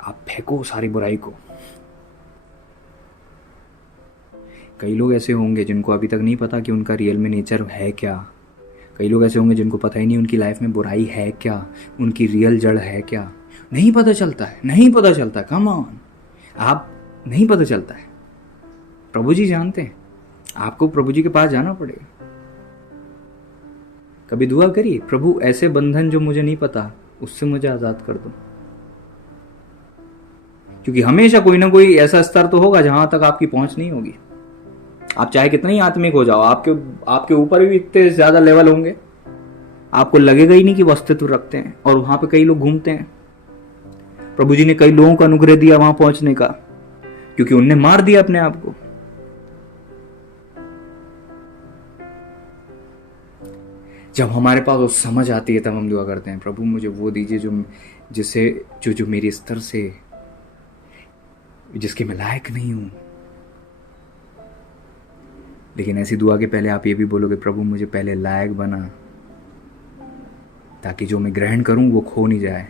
आप फेंको सारी बुराई को। कई लोग ऐसे होंगे जिनको अभी तक नहीं पता कि उनका रियल में नेचर है क्या। कई लोग ऐसे होंगे जिनको पता ही नहीं उनकी लाइफ में बुराई है क्या, उनकी रियल जड़ है क्या। नहीं पता चलता है, नहीं पता चलता। कम ऑन, आप नहीं पता चलता है। प्रभु जी जानते हैं। आपको प्रभु जी के पास जाना पड़ेगा। कभी दुआ करिए, प्रभु ऐसे बंधन जो मुझे नहीं पता उससे मुझे आजाद कर दो। क्योंकि हमेशा कोई ना कोई ऐसा स्तर तो होगा जहां तक आपकी पहुंच नहीं होगी। आप चाहे कितना ही आत्मिक हो जाओ, आपके ऊपर भी इतने ज्यादा लेवल होंगे, आपको लगेगा ही नहीं कि वो अस्तित्व रखते हैं। और वहां पे कई लोग घूमते हैं। प्रभु जी ने कई लोगों को अनुग्रह दिया वहां पहुंचने का, क्योंकि उनने मार दिया अपने आप को। जब हमारे पास वो समझ आती है तब हम दुआ करते हैं, प्रभु मुझे वो दीजिए जो मेरे स्तर से, जिसके मैं लायक नहीं हूं। लेकिन ऐसी दुआ के पहले आप ये भी बोलोगे, प्रभु मुझे पहले लायक बना, ताकि जो मैं ग्रहण करूं वो खो नहीं जाए।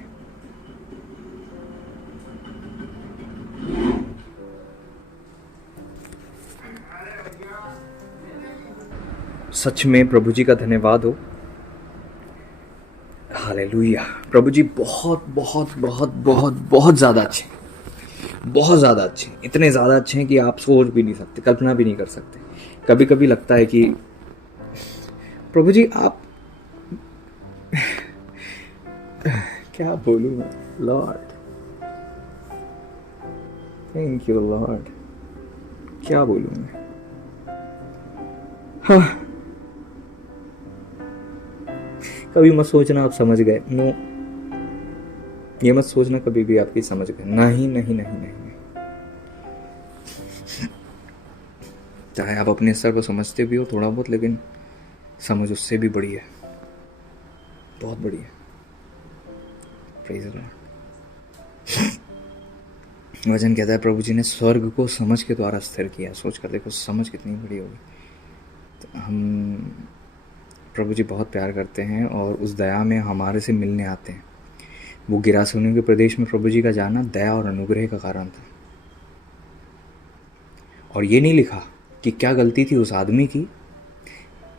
सच में प्रभु जी का धन्यवाद हो। हालेलुया। प्रभु जी बहुत बहुत बहुत बहुत बहुत ज़्यादा अच्छे, बहुत ज़्यादा अच्छे, इतने ज़्यादा अच्छे हैं कि आप सोच भी नहीं सकते, कल्पना भी नहीं कर सकते। कभी कभी लगता है कि प्रभु जी आप क्या बोलूं मैं, लॉर्ड थैंक यू लॉर्ड, क्या बोलूं मैं। हाँ। कभी मत सोचना आप समझ गए, नो, ये मत सोचना कभी भी आपकी समझ गए। नहीं नहीं नहीं नहीं, चाहे आप अपने स्तर पर समझते भी हो थोड़ा बहुत, लेकिन समझ उससे भी बड़ी है, बहुत बड़ी है। Praise the Lord. वचन कहता है प्रभु जी ने स्वर्ग को समझ के द्वारा स्थिर किया। सोच कर देखो समझ कितनी बड़ी होगी। तो हम प्रभु जी बहुत प्यार करते हैं और उस दया में हमारे से मिलने आते हैं। वो गिरासूनियों के प्रदेश में प्रभु जी का जाना दया और अनुग्रह का कारण था। और ये नहीं लिखा कि क्या गलती थी उस आदमी की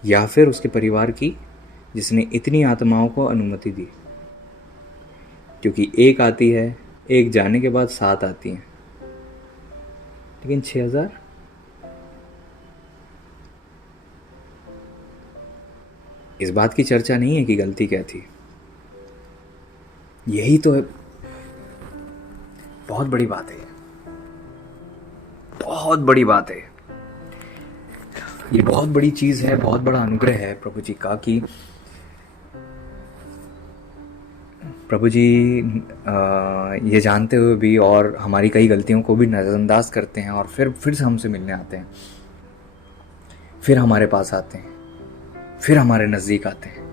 या फिर उसके परिवार की जिसने इतनी आत्माओं को अनुमति दी, क्योंकि एक आती है, एक जाने के बाद 7 आती हैं, लेकिन 6000 इस बात की चर्चा नहीं है कि गलती क्या थी। यही तो है, बहुत बड़ी बात है, बहुत बड़ी बात है। ये बहुत बड़ी चीज है, बहुत बड़ा अनुग्रह है प्रभु जी का कि प्रभु जी ये जानते हुए भी और हमारी कई गलतियों को भी नज़रअंदाज करते हैं और फिर से हमसे मिलने आते हैं, फिर हमारे पास आते हैं, फिर हमारे नजदीक आते हैं।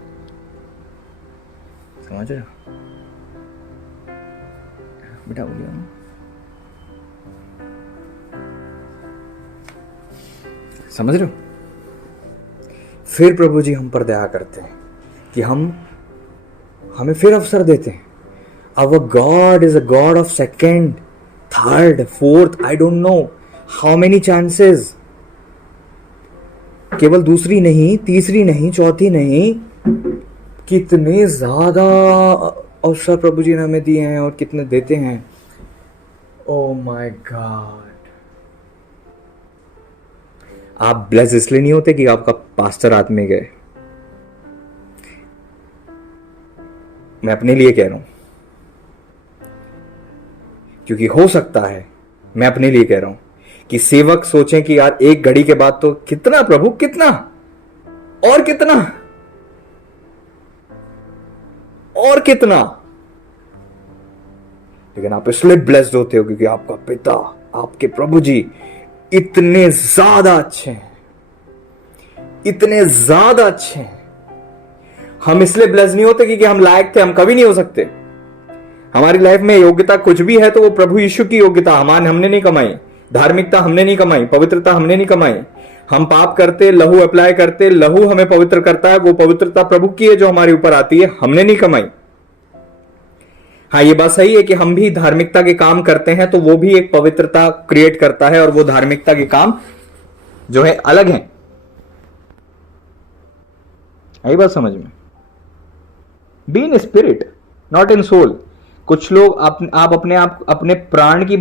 समझ रहे हो बेटा? बोलिए ना। समझ रहे हो? फिर प्रभु जी हम पर दया करते हैं कि हमें फिर अवसर देते हैं। Our God is a God of second, third, fourth, I don't know how many chances. केवल दूसरी नहीं, तीसरी नहीं, चौथी नहीं, कितने ज्यादा अवसर प्रभु जी ने हमें दिए हैं और कितने देते हैं। Oh my God. आप ब्लेस इसलिए नहीं होते कि आपका पास्टर आत्मिक है। मैं अपने लिए कह रहा हूं, क्योंकि हो सकता है, मैं अपने लिए कह रहा हूं कि सेवक सोचें कि यार एक घड़ी के बाद तो कितना प्रभु, कितना और कितना और कितना। लेकिन आप इसलिए ब्लेस्ड होते हो क्योंकि आपका पिता, आपके प्रभु जी इतने ज्यादा अच्छे हैं, इतने ज्यादा अच्छे हैं। हम इसलिए ब्लेस्ड नहीं होते क्योंकि हम लायक थे, हम कभी नहीं हो सकते। हमारी लाइफ में योग्यता कुछ भी है तो वो प्रभु यीशु की योग्यता, हमने नहीं कमाई। धार्मिकता हमने नहीं कमाई, पवित्रता हमने नहीं कमाई। हम पाप करते, लहू अप्लाई करते, लहू हमें पवित्र करता है। वो पवित्रता प्रभु की है जो हमारे ऊपर आती है, हमने नहीं कमाई। हाँ, ये बात सही है कि हम भी धार्मिकता के काम करते हैं तो वो भी एक पवित्रता क्रिएट करता है, और वो धार्मिकता के काम जो है अलग है। यही बात समझ में? Be in spirit not in soul. कुछ लोग आप अपने प्राण की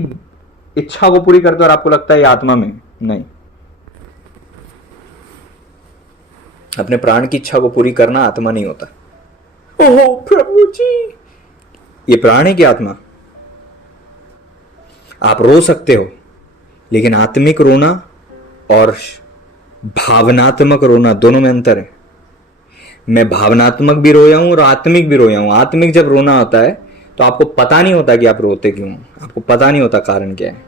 इच्छा को पूरी करते हो और आपको लगता है ये आत्मा में नहीं। अपने प्राण की इच्छा को पूरी करना आत्मा नहीं होता। ओहो प्रभु जी, ये प्राण है कि आत्मा? आप रो सकते हो, लेकिन आत्मिक रोना और भावनात्मक रोना दोनों में अंतर है। मैं भावनात्मक भी रोया हूं और आत्मिक भी रोया हूं। आत्मिक जब रोना होता है तो आपको पता नहीं होता कि आप रोते क्यों, आपको पता नहीं होता कारण क्या है।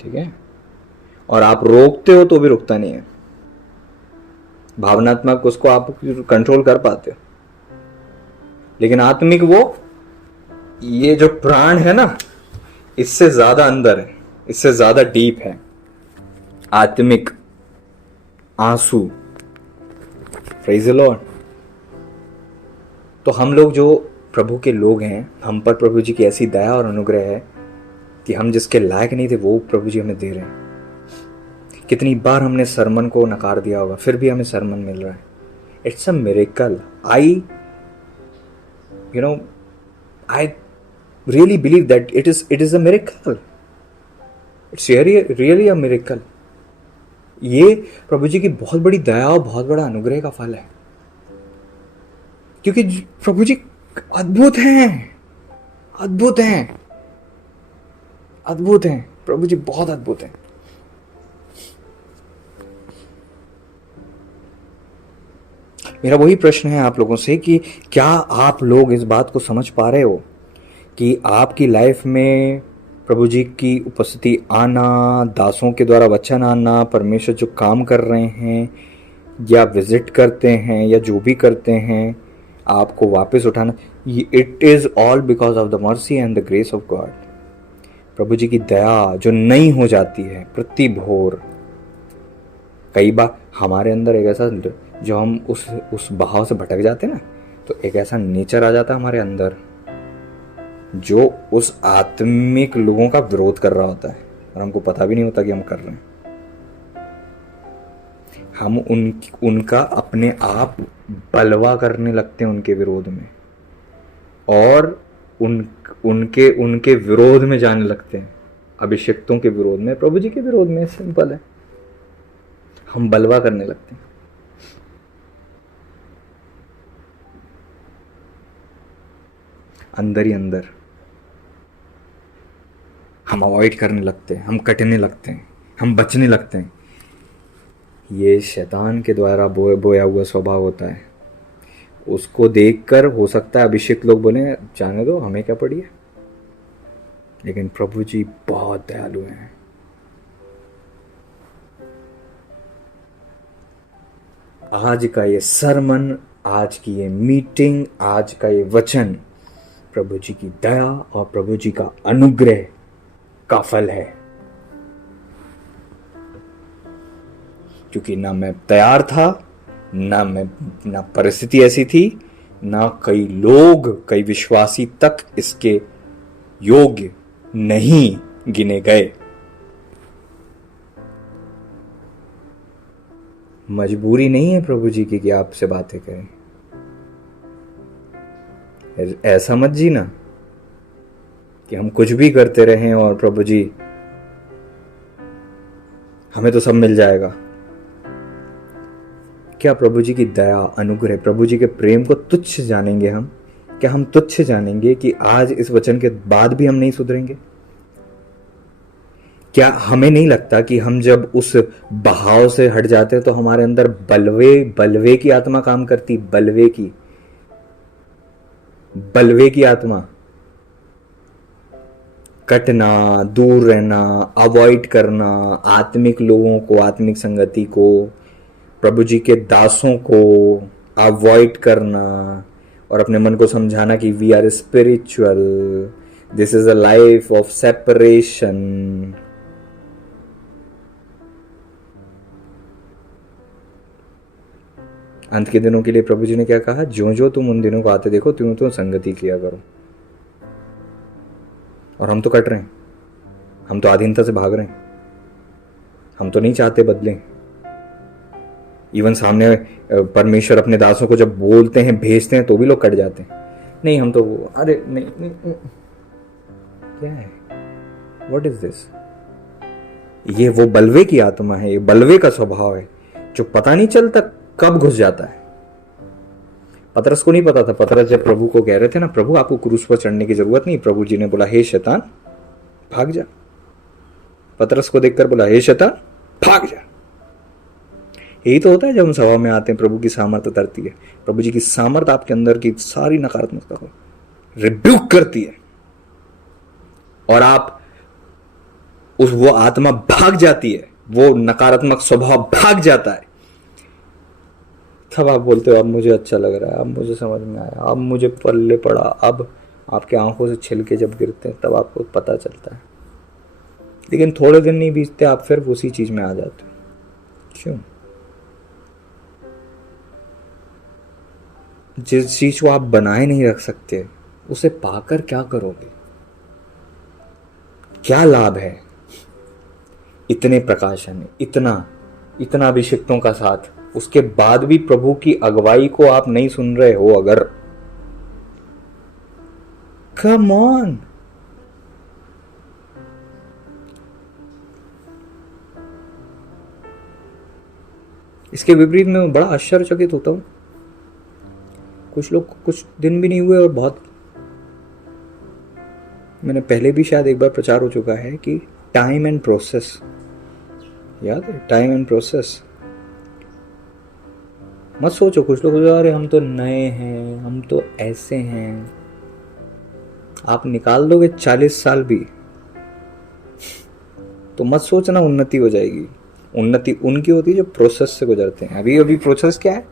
ठीक है? और आप रोकते हो तो भी रुकता नहीं है। भावनात्मक उसको आप कंट्रोल कर पाते हो, लेकिन आत्मिक वो, ये जो प्राण है ना, इससे ज्यादा अंदर है, इससे ज्यादा डीप है। आत्मिक आंसू। Praise the Lord. तो हम लोग जो प्रभु के लोग हैं, हम पर प्रभु जी की ऐसी दया और अनुग्रह है कि हम जिसके लायक नहीं थे वो प्रभु जी हमें दे रहे हैं। कितनी बार हमने सरमन को नकार दिया होगा, फिर भी हमें सरमन मिल रहा है। It's a miracle. I really believe that it is a miracle. It's really a miracle. ये प्रभु जी की बहुत बड़ी दया और बहुत बड़ा अनुग्रह का फल है, क्योंकि प्रभु जी अद्भुत हैं, अद्भुत हैं, अद्भुत हैं। प्रभु जी बहुत अद्भुत हैं। मेरा वही प्रश्न है आप लोगों से कि क्या आप लोग इस बात को समझ पा रहे हो कि आपकी लाइफ में प्रभु जी की उपस्थिति आना, दासों के द्वारा वचन आना, परमेश्वर जो काम कर रहे हैं या विजिट करते हैं या जो भी करते हैं, आपको वापस उठाना, it is all because of the mercy and the grace of God. प्रभु जी की दया जो नई हो जाती है प्रति भोर। कई बार हमारे अंदर एक ऐसा, जो हम उस बहाव से भटक जाते हैं ना, तो एक ऐसा नेचर आ जाता है हमारे अंदर जो उस आत्मिक लोगों का विरोध कर रहा होता है, और हमको पता भी नहीं होता कि हम कर रहे हैं। हम उनका अपने आप बलवा करने लगते हैं उनके विरोध में, और उनके विरोध में जाने लगते हैं। अभिषिक्तों के विरोध में, प्रभु जी के विरोध में। सिंपल है, हम बलवा करने लगते हैं। अंदर ही अंदर हम अवॉइड करने लगते हैं, हम कटने लगते हैं, हम बचने लगते हैं। ये शैतान के द्वारा बोया हुआ स्वभाव होता है। उसको देखकर हो सकता है अभिषेक लोग बोले जाने दो, हमें क्या पड़ी है, लेकिन प्रभु जी बहुत दयालु हैं। आज का ये सरमन, आज की ये मीटिंग, आज का ये वचन प्रभु जी की दया और प्रभु जी का अनुग्रह का फल है। क्योंकि ना मैं तैयार था, ना परिस्थिति ऐसी थी, ना कई लोग, कई विश्वासी तक इसके योग्य नहीं गिने गए। मजबूरी नहीं है प्रभु जी की कि आपसे बातें करें। ऐसा मत जीना कि हम कुछ भी करते रहें और प्रभु जी हमें तो सब मिल जाएगा। क्या प्रभु जी की दया, अनुग्रह, प्रभु जी के प्रेम को तुच्छ जानेंगे हम? क्या हम तुच्छ जानेंगे कि आज इस वचन के बाद भी हम नहीं सुधरेंगे? क्या हमें नहीं लगता कि हम जब उस बहाव से हट जाते हैं तो हमारे अंदर बलवे की आत्मा काम करती? बलवे की आत्मा, कटना, दूर रहना, अवॉइड करना, आत्मिक लोगों को, आत्मिक संगति को, प्रभु जी के दासों को अवॉइड करना और अपने मन को समझाना कि we are spiritual, this is a life of separation. अंत के दिनों के लिए प्रभु जी ने क्या कहा? जो जो तुम उन दिनों को आते देखो, त्यों त्यों संगति किया करो। और हम तो कट रहे हैं, हम तो आधीनता से भाग रहे हैं, हम तो नहीं चाहते बदलें। इवन सामने परमेश्वर अपने दासों को जब बोलते हैं, भेजते हैं, तो भी लोग कट जाते हैं। नहीं, हम तो अरे नहीं, क्या है, व्हाट इज दिस? ये वो बलवे की आत्मा है, ये बलवे का स्वभाव है जो पता नहीं चलता कब घुस जाता है। पतरस को नहीं पता था। पतरस जब प्रभु को कह रहे थे ना, प्रभु आपको क्रूस पर चढ़ने की जरूरत नहीं, प्रभु जी ने बोला हे शैतान भाग जा। पतरस को देखकर बोला हे शैतान भाग जा। यही तो होता है जब हम सभा में आते हैं, प्रभु की सामर्थ उतरती है। प्रभु जी की सामर्थ आपके अंदर की सारी नकारात्मकता को रिब्यूक करती है और आप वो आत्मा भाग जाती है, वो नकारात्मक स्वभाव भाग जाता है। तब आप बोलते हो अब मुझे अच्छा लग रहा है, अब मुझे समझ में आया, अब मुझे पल्ले पड़ा। अब आपके आंखों से छिलके जब गिरते हैं तब आपको पता चलता है। लेकिन थोड़े दिन नहीं बीतते आप फिर उसी चीज में आ जाते हो। क्यों? जिस चीज को आप बनाए नहीं रख सकते, उसे पाकर क्या करोगे? क्या लाभ है? इतने प्रकाशन, इतना अभिषिक्तों का साथ, उसके बाद भी प्रभु की अगुवाई को आप नहीं सुन रहे हो अगर, कम ऑन। इसके विपरीत में बड़ा आश्चर्यचकित होता हूं। कुछ लोग कुछ दिन भी नहीं हुए और बहुत, मैंने पहले भी शायद एक बार प्रचार हो चुका है कि टाइम एंड प्रोसेस, याद है? Time and process. मत सोचो, कुछ लोग अरे हम तो नए हैं, हम तो ऐसे हैं। आप निकाल दोगे 40 साल भी तो मत सोचना उन्नति हो जाएगी। उन्नति उनकी होती है जो प्रोसेस से गुजरते हैं। अभी प्रोसेस क्या है?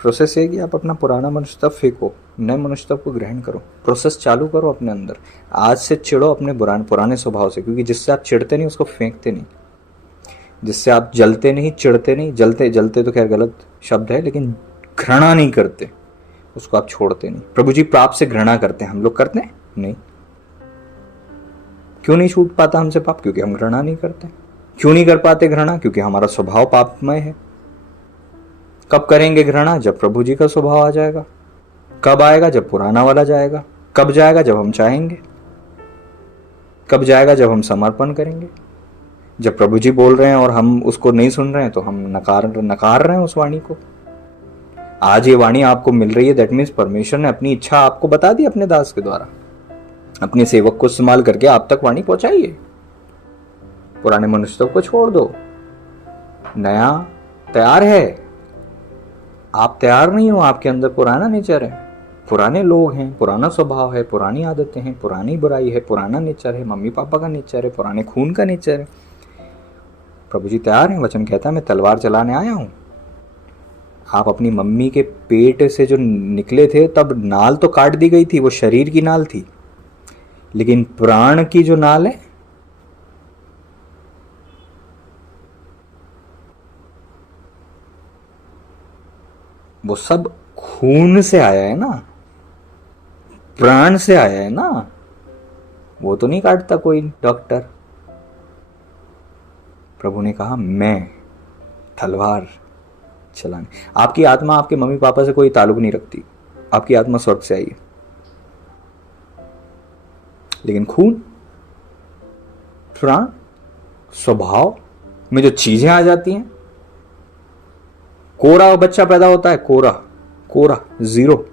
प्रोसेस है कि आप अपना पुराना मनुष्यत्व फेंको, नए मनुष्यत्व को ग्रहण करो। प्रोसेस चालू करो अपने अंदर। आज से चिढ़ो अपने पुराने स्वभाव से, क्योंकि जिससे आप चिढ़ते नहीं उसको फेंकते नहीं। जिससे आप जलते नहीं, चिढ़ते नहीं, जलते तो खैर गलत शब्द है, लेकिन घृणा नहीं करते, उसको आप छोड़ते नहीं। प्रभु जी पाप से घृणा करते हैं, हम लोग करते हैं नहीं। क्यों नहीं छूट पाता हमसे पाप? क्योंकि हम घृणा नहीं करते। क्यों नहीं कर पाते घृणा? क्योंकि हमारा स्वभाव पापमय है। कब करेंगे घृणा? जब प्रभु जी का स्वभाव आ जाएगा। कब आएगा? जब पुराना वाला जाएगा। कब जाएगा? जब हम चाहेंगे। कब जाएगा? जब हम समर्पण करेंगे। जब प्रभु जी बोल रहे हैं और हम उसको नहीं सुन रहे हैं तो हम नकार रहे हैं उस वाणी को। आज ये वाणी आपको मिल रही है, दैट मीन्स परमेश्वर ने अपनी इच्छा आपको बता दी अपने दास के द्वारा। अपने सेवक को इस्तेमाल करके आप तक वाणी पहुंचाइए। पुराने मनुष्य को छोड़ दो, नया तैयार है। आप तैयार नहीं हो, आपके अंदर पुराना नेचर है, पुराने लोग हैं, पुराना स्वभाव है, पुरानी आदतें हैं, पुरानी बुराई है, पुराना नेचर है, मम्मी पापा का नेचर है, पुराने खून का नेचर है। प्रभु जी तैयार हैं। वचन कहता है मैं तलवार चलाने आया हूं। आप अपनी मम्मी के पेट से जो निकले थे तब नाल तो काट दी गई थी, वो शरीर की नाल थी, लेकिन प्राण की जो नाल है वो सब खून से आया है ना, प्राण से आया है ना, वो तो नहीं काटता कोई डॉक्टर। प्रभु ने कहा मैं तलवार चलाने। आपकी आत्मा आपके मम्मी पापा से कोई ताल्लुक नहीं रखती, आपकी आत्मा स्वर्ग से आई है, लेकिन खून, प्राण, स्वभाव में जो चीजें आ जाती हैं, कोरा बच्चा पैदा होता है, कोरा कोरा जीरो,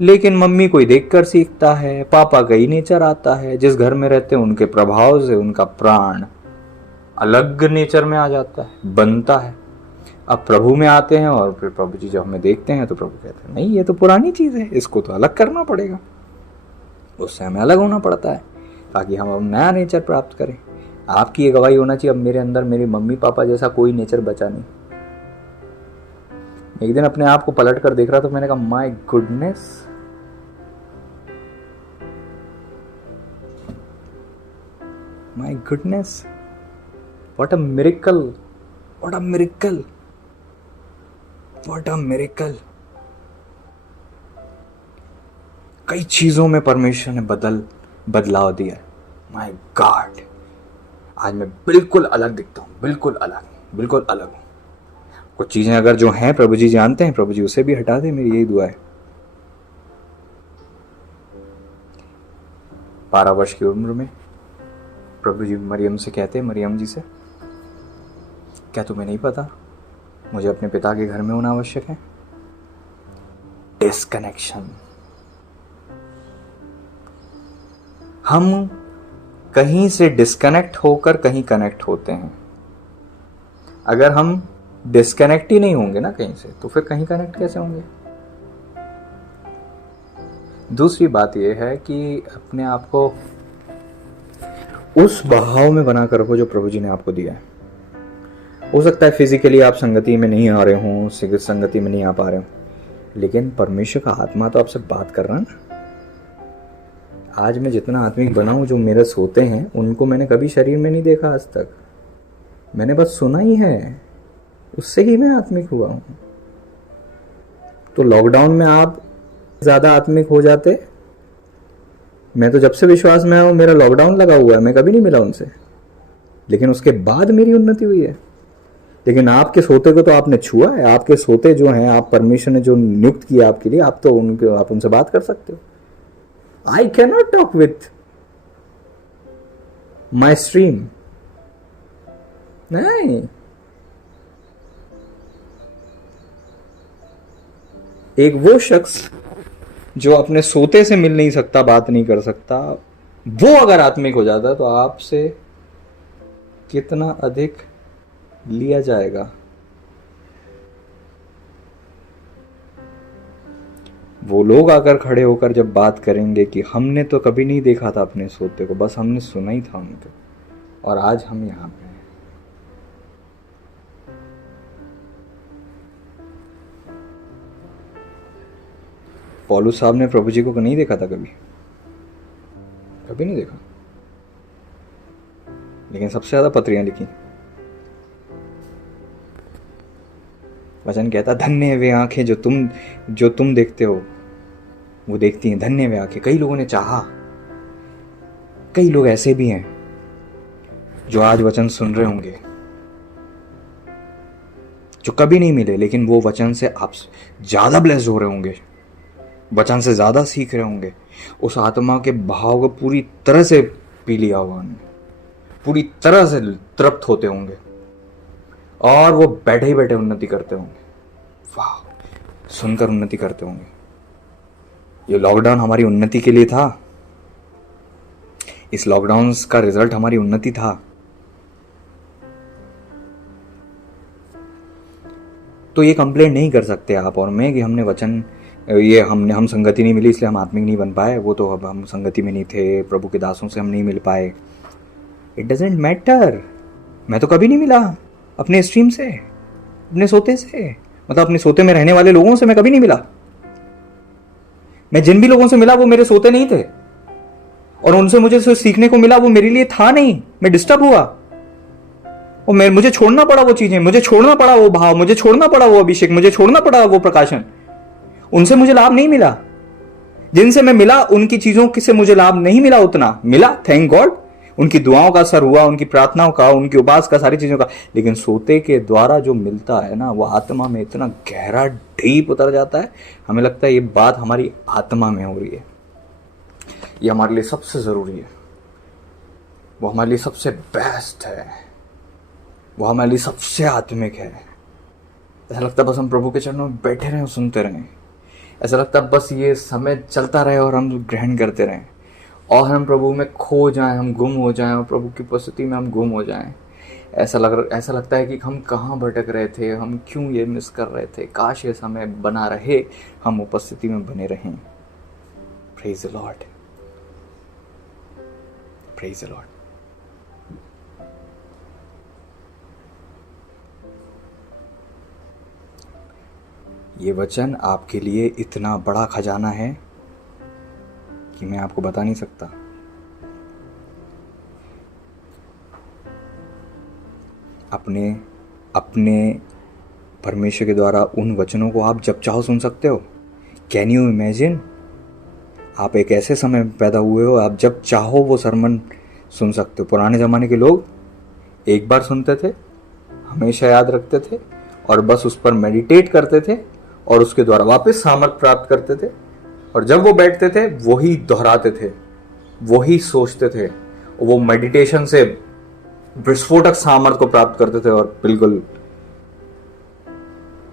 लेकिन मम्मी कोई देखकर सीखता है, पापा का ही नेचर आता है, जिस घर में रहते हैं उनके प्रभाव से उनका प्राण अलग नेचर में आ जाता है, बनता है। अब प्रभु में आते हैं और फिर प्रभु जी जब हमें देखते हैं तो प्रभु कहते हैं नहीं ये तो पुरानी चीज है, इसको तो अलग करना पड़ेगा, उससे हमें अलग होना पड़ता है ताकि हम अब नया नेचर प्राप्त करें। आपकी ये गवाही होना चाहिए अब मेरे अंदर मेरे मम्मी पापा जैसा कोई नेचर बचा नहीं। एक दिन अपने आप को पलट कर देख रहा तो मैंने कहा my goodness, my goodness, what a miracle, what a miracle, what a miracle. कई चीजों में परमेश्वर ने बदलाव दिया। माय गॉड, आज मैं बिल्कुल अलग दिखता हूं, बिल्कुल अलग हूं। कुछ चीजें अगर जो हैं प्रभु जी जानते हैं, प्रभु जी उसे भी हटा दे, मेरी यही दुआ है। 12 वर्ष की उम्र में प्रभु जी मरियम से कहते हैं, मरियम जी से, क्या तुम्हें नहीं पता मुझे अपने पिता के घर में होना आवश्यक है? डिस्कनेक्शन। हम कहीं से डिस्कनेक्ट होकर कहीं कनेक्ट होते हैं। अगर हम डिस्कनेक्ट ही नहीं होंगे ना कहीं से, तो फिर कहीं कनेक्ट कैसे होंगे? दूसरी बात यह है कि अपने आप को उस भाव में बनाकर रखो जो प्रभु जी ने आपको दिया है। हो सकता है फिजिकली आप संगति में नहीं आ रहे हो, संगति में नहीं आ पा रहे हो, लेकिन परमेश्वर का आत्मा तो आपसे बात कर रहा है ना। आज मैं जितना आत्मिक बना हूं, जो मेरे सोते हैं उनको मैंने कभी शरीर में नहीं देखा आज तक, मैंने बस सुना ही है, उससे ही मैं आत्मिक हुआ हूं। तो लॉकडाउन में आप ज्यादा आत्मिक हो जाते। मैं तो जब से विश्वास में आया हूं मेरा लॉकडाउन लगा हुआ है, मैं कभी नहीं मिला उनसे, लेकिन उसके बाद मेरी उन्नति हुई है। लेकिन आपके सोते को तो आपने छुआ है, आपके सोते जो हैं, आप परमेश्वर ने जो नियुक्त किया आपके लिए, आप तो आप उनसे बात कर सकते हो। I can not talk with my stream, नहीं। एक वो शख्स जो अपने सोते से मिल नहीं सकता, बात नहीं कर सकता, वो अगर आत्मिक हो जाता तो आपसे कितना अधिक लिया जाएगा। वो लोग आकर खड़े होकर जब बात करेंगे कि हमने तो कभी नहीं देखा था अपने सोते को, बस हमने सुना ही था उनको, और आज हम यहां पे हैं। पौलुस साहब ने प्रभु जी को नहीं देखा था, कभी नहीं देखा, लेकिन सबसे ज्यादा पत्रियां लिखी। वचन कहता धन्य है वे आंखें जो तुम देखते हो वो देखती हैं, धन्य वे आंखें। कई लोगों ने चाहा, कई लोग ऐसे भी हैं जो आज वचन सुन रहे होंगे, जो कभी नहीं मिले, लेकिन वो वचन से आप ज्यादा ब्लेस्ड हो रहे होंगे, वचन से ज्यादा सीख रहे होंगे, उस आत्मा के भाव को पूरी तरह से पी लिया होगा उन्होंने, पूरी तरह से तृप्त होते होंगे, और वो बैठे ही बैठे उन्नति करते होंगे। वाह, सुनकर उन्नति करते होंगे। ये लॉकडाउन हमारी उन्नति के लिए था, इस लॉकडाउन का रिजल्ट हमारी उन्नति था। तो ये कंप्लेंट नहीं कर सकते आप और मैं कि हमने वचन हम संगति नहीं मिली इसलिए हम आत्मिक नहीं बन पाए। वो तो अब हम संगति में नहीं थे, प्रभु के दासों से हम नहीं मिल पाए। It doesn't matter. मैं तो कभी नहीं मिला अपने स्ट्रीम से, अपने सोते से, मतलब अपने सोते में रहने वाले लोगों से मैं कभी नहीं मिला। मैं जिन भी लोगों से मिला वो मेरे सोते नहीं थे, और उनसे मुझे जो सीखने को मिला वो मेरे लिए था नहीं। मैं डिस्टर्ब हुआ और मुझे छोड़ना पड़ा वो चीजें, मुझे छोड़ना पड़ा वो भाव, मुझे छोड़ना पड़ा वो अभिषेक, मुझे छोड़ना पड़ा वो प्रकाशन। उनसे मुझे लाभ नहीं मिला। जिनसे मैं मिला उनकी चीजों से मुझे लाभ नहीं मिला, उतना मिला थैंक गॉड, उनकी दुआओं का असर हुआ, उनकी प्रार्थनाओं का, उनकी उपास का, सारी चीजों का। लेकिन सोते के द्वारा जो मिलता है ना, वो आत्मा में इतना गहरा डीप उतर जाता है, हमें लगता है ये बात हमारी आत्मा में हो रही है, ये हमारे लिए सबसे जरूरी है, वो हमारे लिए सबसे बेस्ट है, वो हमारे लिए सबसे आत्मिक है। ऐसा लगता है बस हम प्रभु के चरणों में बैठे रहें और सुनते रहें। ऐसा लगता है बस ये समय चलता रहे और हम ग्रहण करते रहें, और हम प्रभु में खो जाएं, हम गुम हो जाएं, और प्रभु की उपस्थिति में हम गुम हो जाएं। ऐसा लगता है कि हम कहाँ भटक रहे थे, हम क्यों ये मिस कर रहे थे, काश ये समय बना रहे, हम उपस्थिति में बने रहें। Praise the Lord, praise the Lord. ये वचन आपके लिए इतना बड़ा खजाना है कि मैं आपको बता नहीं सकता। अपने अपने परमेश्वर के द्वारा उन वचनों को आप जब चाहो सुन सकते हो। कैन यू इमेजिन, आप एक ऐसे समय में पैदा हुए हो, आप जब चाहो वो सरमन सुन सकते हो। पुराने ज़माने के लोग एक बार सुनते थे, हमेशा याद रखते थे, और बस उस पर मेडिटेट करते थे, और उसके द्वारा वापस सामर्थ प्राप्त करते थे, और जब वो बैठते थे वही दोहराते थे, वही सोचते थे, वो मेडिटेशन से विस्फोटक सामर्थ को प्राप्त करते थे। और बिल्कुल,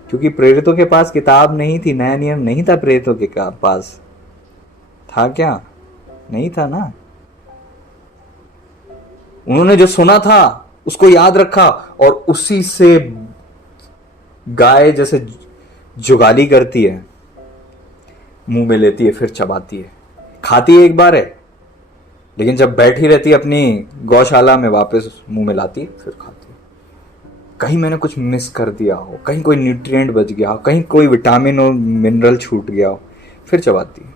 क्योंकि प्रेरितों के पास किताब नहीं थी, नया नियम नहीं था प्रेरितों के पास, था क्या? नहीं था ना। उन्होंने जो सुना था उसको याद रखा, और उसी से गाय जैसे जुगाली करती है, मुंह में लेती है, फिर चबाती है, खाती है एक बार है, लेकिन जब बैठी रहती है अपनी गौशाला में, वापस मुंह में लाती है, फिर खाती है। कहीं मैंने कुछ मिस कर दिया हो, कहीं कोई न्यूट्रिएंट बच गया हो, कहीं कोई विटामिन और मिनरल छूट गया हो, फिर चबाती है।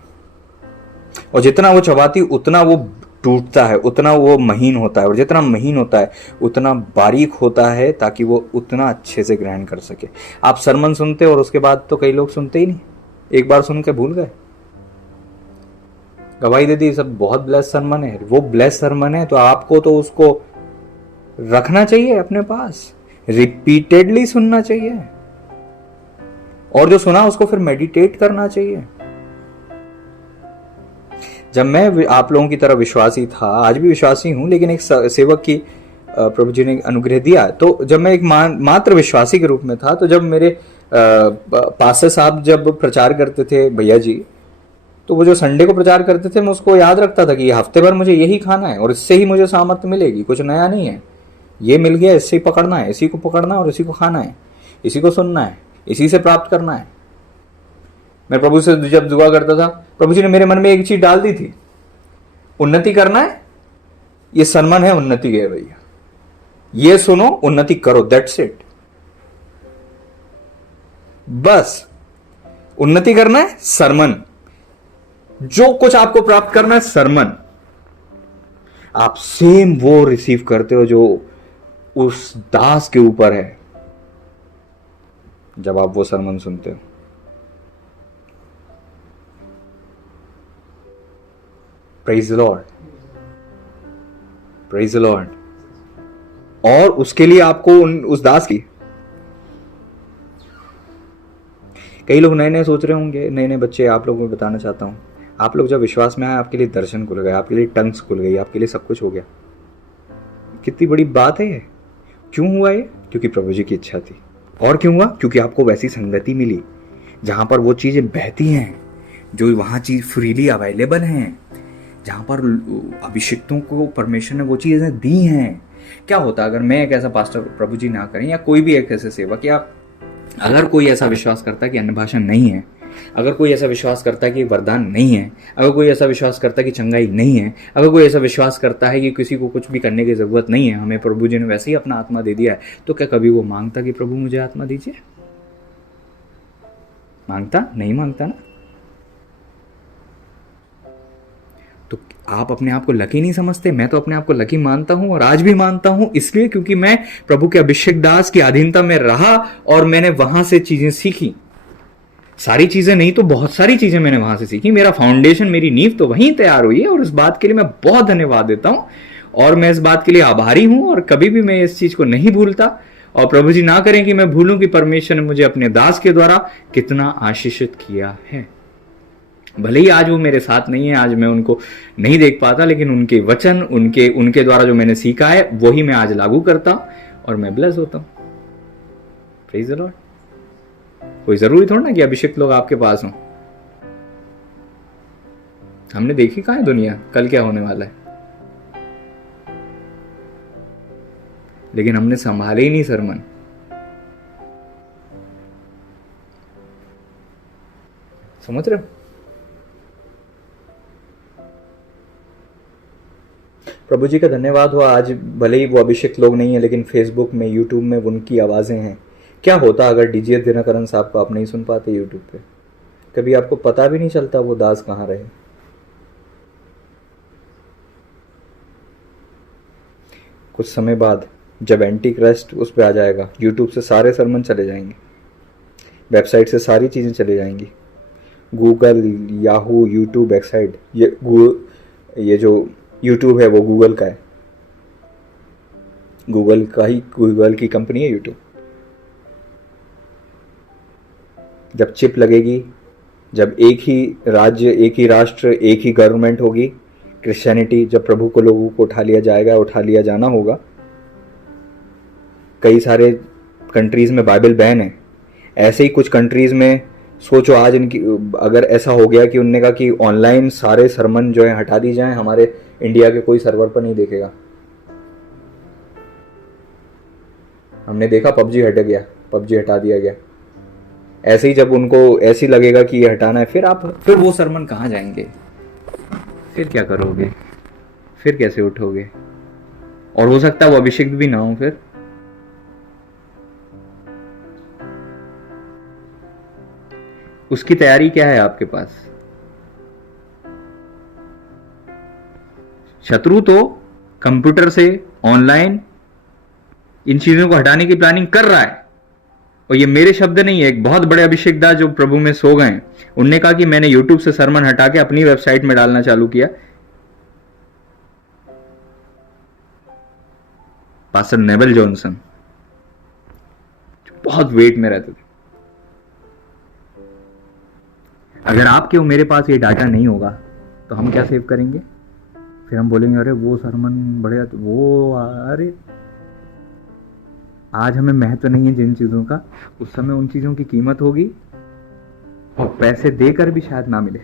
और जितना वो चबाती उतना वो टूटता है, उतना वो महीन होता है, और जितना महीन होता है उतना बारीक होता है, ताकि वो उतना अच्छे से ग्रहण कर सके। आप सरमन सुनते और उसके बाद तो कई लोग सुनते ही नहीं, एक बार सुन के भूल गए, गवाही दे दी, सब बहुत ब्लेस सरमन है। वो ब्लेस सरमन है तो आपको तो उसको रखना चाहिए अपने पास, रिपीटेडली सुनना चाहिए, और जो सुना उसको फिर मेडिटेट करना चाहिए। जब मैं आप लोगों की तरह विश्वासी था, आज भी विश्वासी हूं, लेकिन एक सेवक की प्रभु जी ने अनुग्रह दिया, तो जब मैं एक मात्र विश्वासी के रूप में था, तो जब मेरे पास्टर साहब जब प्रचार करते थे, भैया जी, तो वो जो संडे को प्रचार करते थे, मैं उसको याद रखता था कि हफ्ते भर मुझे यही खाना है, और इससे ही मुझे सामर्थ्य मिलेगी, कुछ नया नहीं है, ये मिल गया, इससे ही पकड़ना है, इसी को पकड़ना है और इसी को खाना है, इसी को सुनना है, इसी से प्राप्त करना है। मैं प्रभु से जब दुआ करता था, प्रभु जी ने मेरे मन में एक चीज डाल दी थी, उन्नति करना है, ये सरमन है उन्नति के भैया, ये सुनो, उन्नति करो, दैट्स इट। बस उन्नति करना है, सरमन, जो कुछ आपको प्राप्त करना है, सरमन, आप सेम वो रिसीव करते हो जो उस दास के ऊपर है जब आप वो सरमन सुनते हो। Praise the Lord, praise the Lord. और उसके लिए आपको उस दास की, कई लोग नए नए सोच रहे होंगे, नए नए बच्चे, आप लोगों को बताना चाहता हूं, आप लोग जब विश्वास में आए, आपके लिए दर्शन खुल गए, आपके लिए टंग्स खुल गई, आपके लिए सब कुछ हो गया। कितनी बड़ी बात है ये। क्यों हुआ ये? क्योंकि प्रभु जी की इच्छा थी। और क्यों हुआ? क्योंकि आपको वैसी संगति मिली जहां पर वो चीजें बहती हैं, जो वहां चीज फ्रीली अवेलेबल हैं, जहां पर अभिषिक्तों को परमेश्वर ने वो चीजें दी हैं। क्या होता अगर मैं एक ऐसा पास्टर, प्रभु जी ना करें, या कोई भी एक ऐसे सेवक, या अगर कोई ऐसा विश्वास करता है कि अन्य भाषा नहीं है, अगर कोई ऐसा विश्वास करता है कि वरदान नहीं है, अगर कोई ऐसा विश्वास करता है कि चंगाई नहीं है, अगर कोई ऐसा विश्वास करता है कि किसी को कुछ भी करने की ज़रूरत नहीं है, हमें प्रभु जी ने वैसे ही अपना आत्मा दे दिया है, तो क्या कभी वो मांगता कि प्रभु मुझे आत्मा दीजिए? मांगता? नहीं मांगता ना। तो आप अपने आप को लकी नहीं समझते? मैं तो अपने आप को लकी मानता हूं, और आज भी मानता हूं, इसलिए क्योंकि मैं प्रभु के अभिषेक दास की अधीनता में रहा और मैंने वहां से चीजें सीखी। सारी चीजें नहीं तो बहुत सारी चीजें मैंने वहां से सीखी। मेरा फाउंडेशन, मेरी नींव तो वहीं तैयार हुई है, और इस बात के लिए मैं बहुत धन्यवाद देता हूं, और मैं इस बात के लिए आभारी हूं, और कभी भी मैं इस चीज को नहीं भूलता। और प्रभु जी ना करें कि मैं भूलूं कि परमेश्वर ने मुझे अपने दास के द्वारा कितना आशीषित किया है। भले ही आज वो मेरे साथ नहीं है, आज मैं उनको नहीं देख पाता, लेकिन उनके वचन, उनके द्वारा जो मैंने सीखा है वही मैं आज लागू करता हूं, और मैं ब्लेस होता हूं। Praise the Lord. कोई जरूरी थोड़ा ना कि अभिषेक लोग आपके पास हों। हमने देखी कहां है दुनिया, कल क्या होने वाला है, लेकिन हमने संभाले ही नहीं सरमन। समझ रहे हो? प्रभु जी का धन्यवाद हुआ, आज भले ही वो अभिषेक लोग नहीं है, लेकिन फेसबुक में, यूट्यूब में उनकी आवाजें हैं। क्या होता अगर डीजीएस दिनकरन साहब को आप नहीं सुन पाते यूट्यूब पे? कभी आपको पता भी नहीं चलता वो दास कहाँ रहे। कुछ समय बाद जब एंटी क्राइस्ट उस पर आ जाएगा, यूट्यूब से सारे सरमन चले जाएंगे, वेबसाइट से सारी चीज़ें चले जाएंगी। गूगल, याहू, यूट्यूब, एक्साइड, ये जो यूट्यूब है वो गूगल का है, गूगल की कंपनी है यूट्यूब। जब चिप लगेगी, जब एक ही राज्य, एक ही राष्ट्र, एक ही गवर्नमेंट होगी, क्रिश्चियनिटी, जब प्रभु को लोगों को उठा लिया जाएगा, उठा लिया जाना होगा। कई सारे कंट्रीज में बाइबल बैन है, ऐसे ही कुछ कंट्रीज में सोचो आज इनकी अगर ऐसा हो गया कि उनने कहा कि ऑनलाइन सारे सरमन जो है हटा दी जाएं, हमारे इंडिया के कोई सर्वर पर नहीं देखेगा। हमने देखा पबजी हट गया, पबजी हटा दिया गया। ऐसे ही जब उनको ऐसी लगेगा कि ये हटाना है, फिर वो सरमन कहाँ जाएंगे? फिर क्या करोगे? फिर कैसे उठोगे? और हो सकता है वो अभिषेक भी ना हो। फिर उसकी तैयारी क्या है आपके पास? शत्रु तो कंप्यूटर से, ऑनलाइन इन चीजों को हटाने की प्लानिंग कर रहा है। और ये मेरे शब्द नहीं है, एक बहुत बड़े अभिषेक दास जो प्रभु में सो गए, उनने कहा कि मैंने यूट्यूब से सरमन हटा के अपनी वेबसाइट में डालना चालू किया। पास्टर नेवल जॉनसन बहुत वेट में रहते थे। अगर आपके और मेरे पास ये डाटा नहीं होगा तो हम क्या सेव करेंगे? फिर हम बोलेंगे अरे वो सरमन बढ़िया, तो वो अरे आज हमें महत्व नहीं है जिन चीजों का, उस समय उन चीजों की कीमत होगी और पैसे देकर भी शायद ना मिले।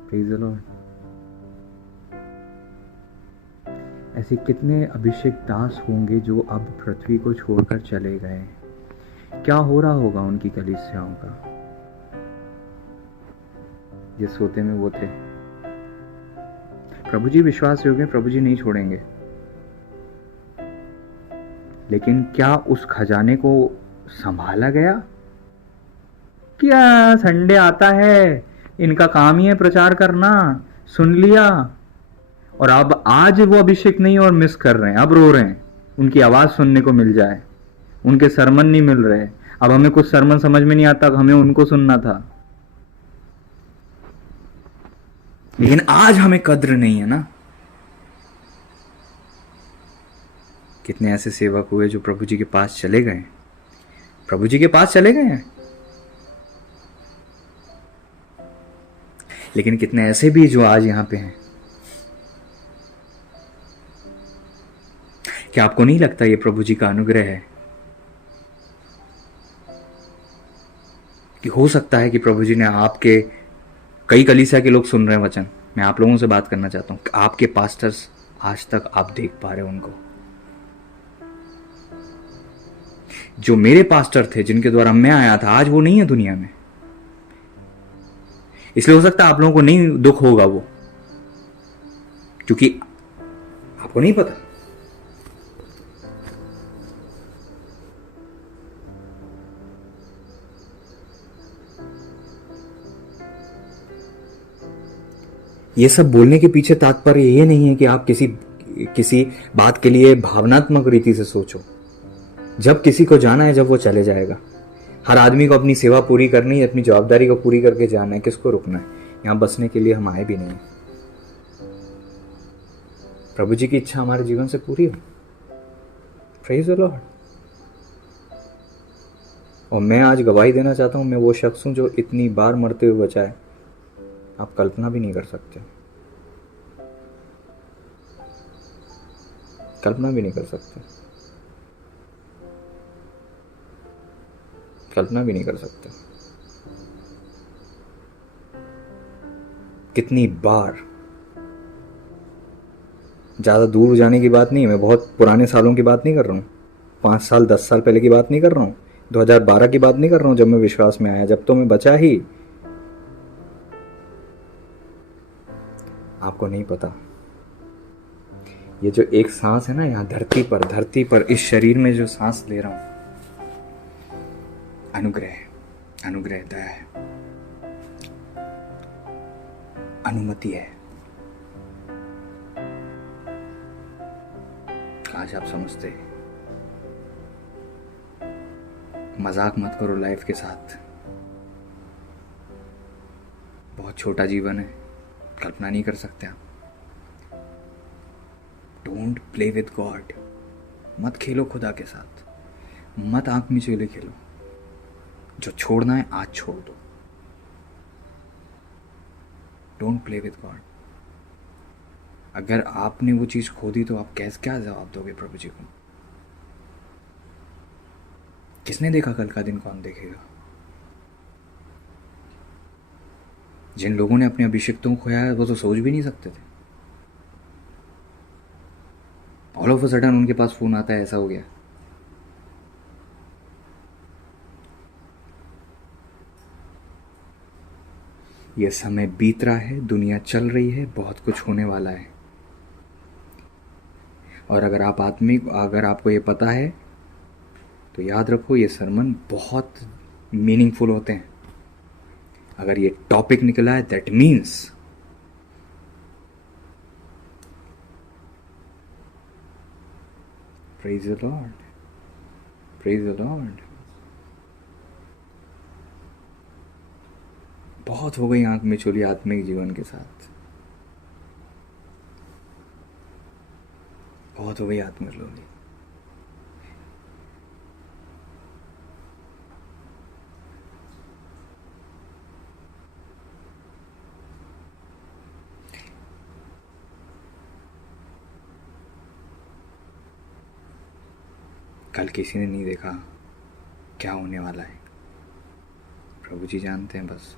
Praise the Lord. ऐसे कितने अभिषेक दास होंगे जो अब पृथ्वी को छोड़कर चले गए? क्या हो रहा होगा उनकी कलीसियाओं का? जिस सोते में वो थे। प्रभु जी विश्वास योग्य, प्रभु जी नहीं छोड़ेंगे, लेकिन क्या उस खजाने को संभाला गया? क्या संडे आता है, इनका काम ही है प्रचार करना, सुन लिया, और अब आज वो अभिषेक नहीं और मिस कर रहे हैं, अब रो रहे हैं उनकी आवाज सुनने को मिल जाए, उनके सरमन नहीं मिल रहे। अब हमें कुछ सरमन समझ में नहीं आता, हमें उनको सुनना था, लेकिन आज हमें कद्र नहीं है ना। कितने ऐसे सेवक हुए जो प्रभु जी के पास चले गए, प्रभु जी के पास चले गए हैं, लेकिन कितने ऐसे भी जो आज यहां पे हैं। क्या आपको नहीं लगता ये प्रभु जी का अनुग्रह है कि हो सकता है कि प्रभु जी ने आपके, कई कलीसिया के लोग सुन रहे हैं वचन, मैं आप लोगों से बात करना चाहता हूं, आपके पास्टर्स आज तक आप देख पा रहे हो उनको? जो मेरे पास्टर थे, जिनके द्वारा मैं आया था, आज वो नहीं है दुनिया में। इसलिए हो सकता है आप लोगों को नहीं दुख होगा वो, क्योंकि आपको नहीं पता। ये सब बोलने के पीछे तात्पर्य ये नहीं है कि आप किसी बात के लिए भावनात्मक रीति से सोचो। जब किसी को जाना है, जब वो चले जाएगा। हर आदमी को अपनी सेवा पूरी करनी है, अपनी जवाबदारी को पूरी करके जाना है। किसको रुकना है? यहां बसने के लिए हम आए भी नहीं। प्रभु जी की इच्छा हमारे जीवन से पूरी हो। Praise the Lord. और मैं आज गवाही देना चाहता हूं, मैं वो शख्स हूं जो इतनी बार मरते हुए बचा है, आप कल्पना भी नहीं कर सकते। कल्पना भी नहीं कर सकते। कल्पना भी नहीं कर सकते कितनी बार। ज़्यादा दूर जाने की बात नहीं है, मैं बहुत पुराने सालों की बात नहीं कर रहा हूँ। 5 साल 10 साल पहले की बात नहीं कर रहा हूँ। 2012 की बात नहीं कर रहा हूँ, जब मैं विश्वास में आया, जब तो मैं बचा ही। आपको नहीं पता, ये जो एक सांस है ना यहाँ धरती पर इस शरीर में जो सांस ले रहा हूँ, अनुग्रह दया है, अनुमति है। काश आप समझते। मजाक मत करो लाइफ के साथ। बहुत छोटा जीवन है, कल्पना नहीं कर सकते आप। Don't play with God. मत खेलो खुदा के साथ, मत आंख मिचोले खेलो। जो छोड़ना है आज छोड़ दो। Don't play with God. अगर आपने वो चीज खो दी तो आप कैसे क्या जवाब दोगे प्रभु जी को? किसने देखा कल का दिन, कौन देखेगा? जिन लोगों ने अपने अभिषेक्तों को खोया है वो तो सोच भी नहीं सकते थे। ऑल ऑफ अ सडन उनके पास फोन आता है, ऐसा हो गया। यह समय बीत रहा है, दुनिया चल रही है, बहुत कुछ होने वाला है। और अगर आपको ये पता है तो याद रखो, ये सरमन बहुत मीनिंगफुल होते हैं। अगर ये टॉपिक निकला है, that means praise the Lord, praise the Lord. बहुत हो गई आंख मिचोली आत्मिक जीवन के साथ, बहुत हो गई आत्मिक लोली। कल किसी ने नहीं देखा क्या होने वाला है, प्रभु जी जानते हैं बस।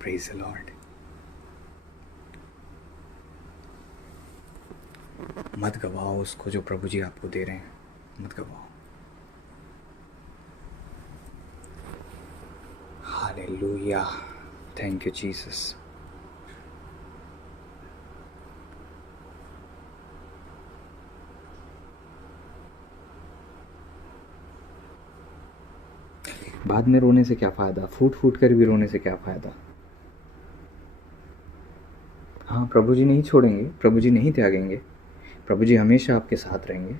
Praise the Lord. मत गवाओ उसको जो प्रभु जी आपको दे रहे हैं, मत गवाओ। Hallelujah, thank you Jesus. बाद में रोने से क्या फायदा, फूट फूट कर भी रोने से क्या फायदा। हाँ, प्रभु जी नहीं छोड़ेंगे, प्रभु जी नहीं त्यागेंगे, प्रभु जी हमेशा आपके साथ रहेंगे।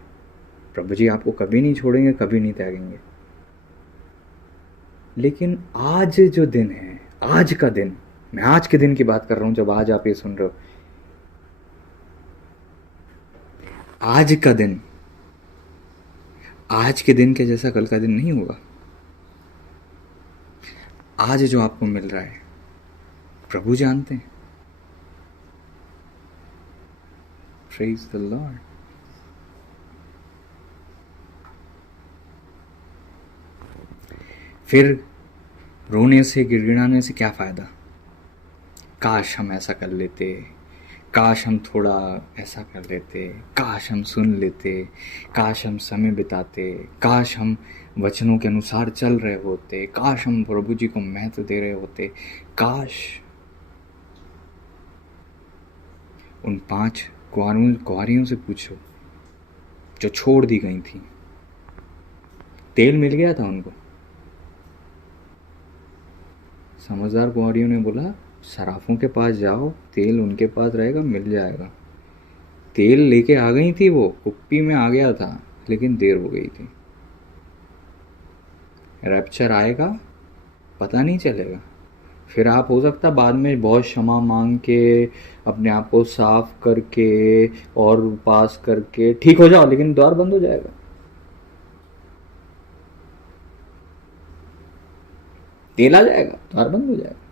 प्रभु जी आपको कभी नहीं छोड़ेंगे, कभी नहीं त्यागेंगे। लेकिन आज जो दिन है, आज का दिन, मैं आज के दिन की बात कर रहा हूं, जब आज आप ये सुन रहे हो, आज का दिन, आज के दिन के जैसा कल का दिन नहीं होगा। आज जो आपको मिल रहा है प्रभु जानते हैं। Praise the Lord. फिर रोने से गिड़गिड़ाने से क्या फ़ायदा? काश हम ऐसा कर लेते, काश हम थोड़ा ऐसा कर लेते, काश हम सुन लेते, काश हम समय बिताते, काश हम वचनों के अनुसार चल रहे होते, काश हम प्रभु जी को महत्व दे रहे होते, काश उन 5 कुंवारियों से पूछो जो छोड़ दी गई थी, तेल मिल गया था उनको? समझदार कुंवारियों ने बोला सराफों के पास जाओ, तेल उनके पास रहेगा, मिल जाएगा। तेल लेके आ गई थी, वो कुप्पी में आ गया था, लेकिन देर हो गई थी। रैप्चर आएगा पता नहीं चलेगा। फिर आप हो सकता बाद में बहुत क्षमा मांग के अपने आप को साफ करके और उपास करके ठीक हो जाओ, लेकिन द्वार बंद हो जाएगा। तेल आ जाएगा, द्वार बंद हो जाएगा।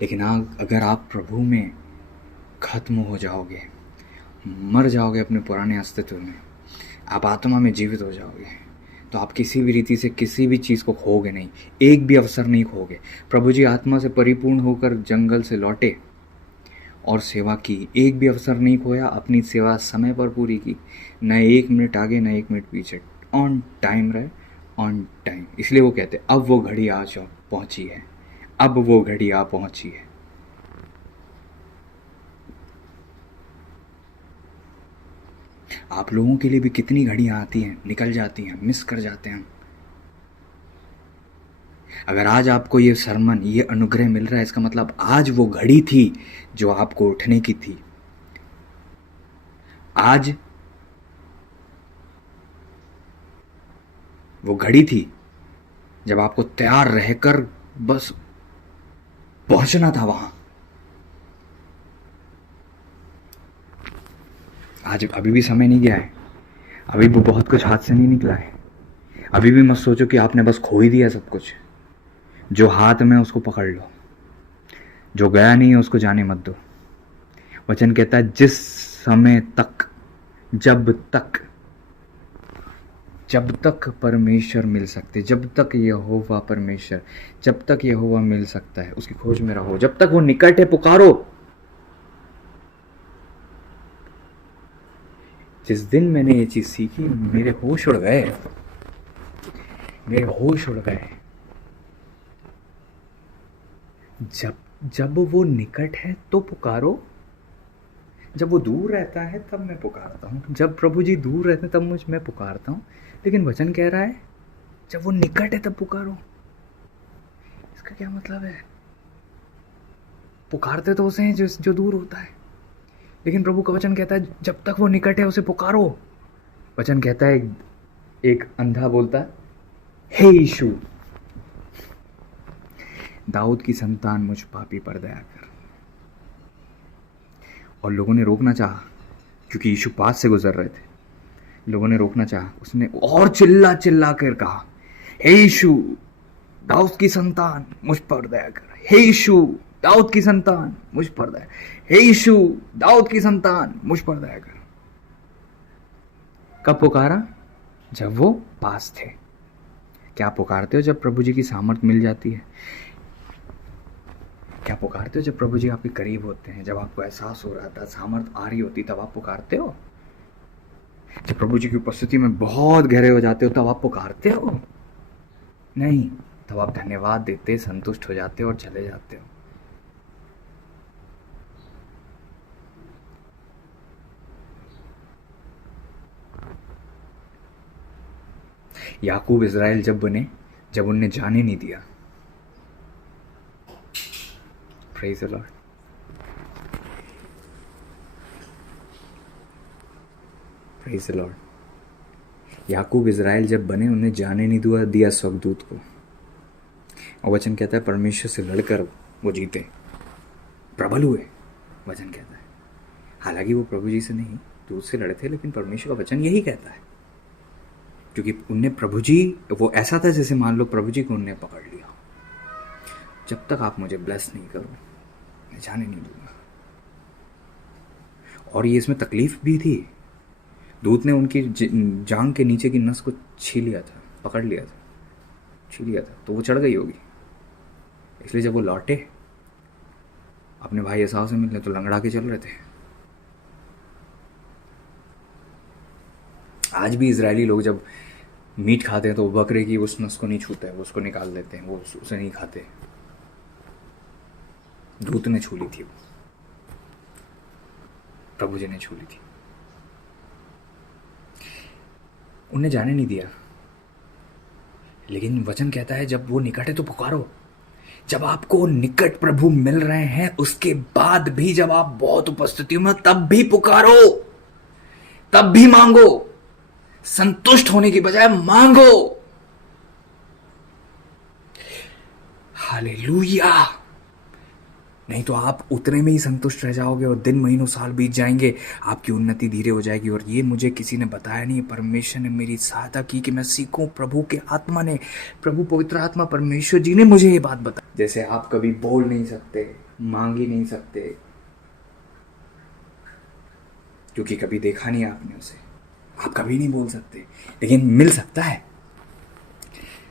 लेकिन अगर आप प्रभु में खत्म हो जाओगे, मर जाओगे अपने पुराने अस्तित्व में, आप आत्मा में जीवित हो जाओगे, तो आप किसी भी रीति से किसी भी चीज़ को खोओगे नहीं, एक भी अवसर नहीं खोओगे। प्रभु जी आत्मा से परिपूर्ण होकर जंगल से लौटे और सेवा की, एक भी अवसर नहीं खोया, अपनी सेवा समय पर पूरी की, न 1 मिनट आगे न 1 मिनट पीछे, ऑन टाइम रहे, ऑन टाइम। इसलिए वो कहते अब वो घड़ी आ पहुंची है, अब वो घड़ी आ पहुंची है। आप लोगों के लिए भी कितनी घड़ियां आती हैं, निकल जाती हैं, मिस कर जाते हैं। अगर आज आपको ये सरमन, ये अनुग्रह मिल रहा है, इसका मतलब आज वो घड़ी थी जो आपको उठने की थी। आज वो घड़ी थी जब आपको तैयार रहकर बस पहुंचना था वहां। आज अभी भी समय नहीं गया है, अभी भी बहुत कुछ हाथ से नहीं निकला है। अभी भी मत सोचो कि आपने बस खो ही दिया सब कुछ। जो हाथ में उसको पकड़ लो, जो गया नहीं है उसको जाने मत दो। वचन कहता है जिस समय तक, जब तक परमेश्वर मिल सकते, जब तक यहोवा परमेश्वर, जब तक यहोवा मिल सकता है, उसकी खोज में रहो। जब तक वो निकट है पुकारो। जिस दिन मैंने ये चीज सीखी, मेरे होश उड़ गए, मेरे होश उड़ गए। जब वो निकट है तो पुकारो, जब वो दूर रहता है तब मैं पुकारता हूँ। जब प्रभु जी दूर रहते हैं तब मैं पुकारता हूँ। लेकिन वचन कह रहा है जब वो निकट है तब पुकारो। इसका क्या मतलब है? पुकारते तो उसे हैं जो दूर होता है, लेकिन प्रभु का वचन कहता है जब तक वो निकट है उसे पुकारो। वचन कहता है एक अंधा बोलता है, हे यीशु, दाऊद की संतान मुझ पापी पर दया कर। और लोगों ने रोकना चाहा, क्योंकि यीशु पास से गुजर रहे थे। लोगों ने रोकना चाहा, उसने और चिल्ला चिल्ला कर कहा, हे यीशु, दाऊद की संतान मुझ पर दया कर। हे यीशु, दाऊद की संतान मुझ पर दया। हे यीशु, दाऊद की संतान मुझ पर दया कर। कब पुकारा? जब वो पास थे। क्या पुकारते हो जब प्रभु जी की सामर्थ मिल जाती है? क्या पुकारते हो जब प्रभु जी आपके करीब होते हैं, जब आपको एहसास हो रहा था, सामर्थ आ रही होती, तब आप पुकारते हो? जब प्रभु जी की उपस्थिति में बहुत गहरे हो जाते हो तब आप पुकारते हो? नहीं, तब आप धन्यवाद देते, संतुष्ट हो जाते हो और चले जाते हो। याकूब इज़राइल जब बने, जब उनने जाने नहीं दिया। Praise the Lord. Praise the Lord. Yakub Israel जब बने, उन्हें जाने नहीं दिया स्वर्गदूत को। और वचन कहता है परमेश्वर से लड़कर वो जीते, प्रबल हुए। वचन कहता है, हालांकि वो प्रभु जी से नहीं, दूत से लड़े थे, लेकिन परमेश्वर का वचन यही कहता है, क्योंकि उनने प्रभु जी, वो ऐसा था जैसे मान लो प्रभु जी को उनने पकड़ लिया। जब तक आप मुझे ब्लेस नहीं करो, मैं जाने नहीं दूंगा। और ये इसमें तकलीफ भी थी। दूत ने उनकी जांग के नीचे की नस को छीन लिया था, पकड़ लिया था, छीन लिया था, तो वो चढ़ गई होगी। इसलिए जब वो लौटे अपने भाई एसाव से मिलने तो लंगड़ा के चल रहे थे। आज भी इजरायली लोग जब मीट खाते हैं तो बकरे की उस नस को नहीं छूते हैं, वो उसको निकाल देते हैं, वो उसे नहीं खाते। दूत ने छू ली थी, प्रभु जी ने छू ली थी, उन्हें जाने नहीं दिया। लेकिन वचन कहता है जब वो निकट है तो पुकारो। जब आपको निकट प्रभु मिल रहे हैं उसके बाद भी जब आप बहुत उपस्थिति में, तब भी पुकारो, तब भी मांगो। संतुष्ट होने की बजाय मांगो। हालेलुया। नहीं तो आप उतने में ही संतुष्ट रह जाओगे और दिन महीनों साल बीत जाएंगे, आपकी उन्नति धीरे हो जाएगी। और ये मुझे किसी ने बताया नहीं, परमेश्वर ने मेरी सहायता की कि मैं सीखूं। प्रभु के आत्मा ने, प्रभु पवित्र आत्मा परमेश्वर जी ने मुझे ये बात बताई। जैसे आप कभी बोल नहीं सकते, मांग ही नहीं सकते, क्योंकि कभी देखा नहीं आपने उसे, आप कभी नहीं बोल सकते, लेकिन मिल सकता है।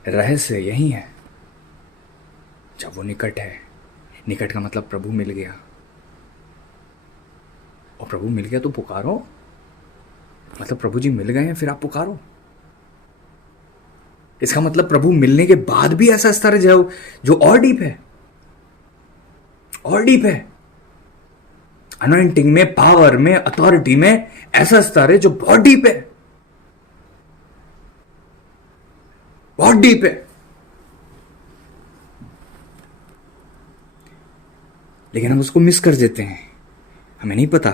रहस्य यही है, जब वो निकट है। निकट का मतलब प्रभु मिल गया, और प्रभु मिल गया तो पुकारो। मतलब प्रभु जी मिल गए हैं फिर आप पुकारो। इसका मतलब प्रभु मिलने के बाद भी ऐसा स्तर है जो और डीप है, और डीप है। अनॉइंटिंग में, पावर में, अथॉरिटी में ऐसा स्तर है जो बहुत डीप है, बहुत डीप है। लेकिन हम उसको मिस कर देते हैं, हमें नहीं पता।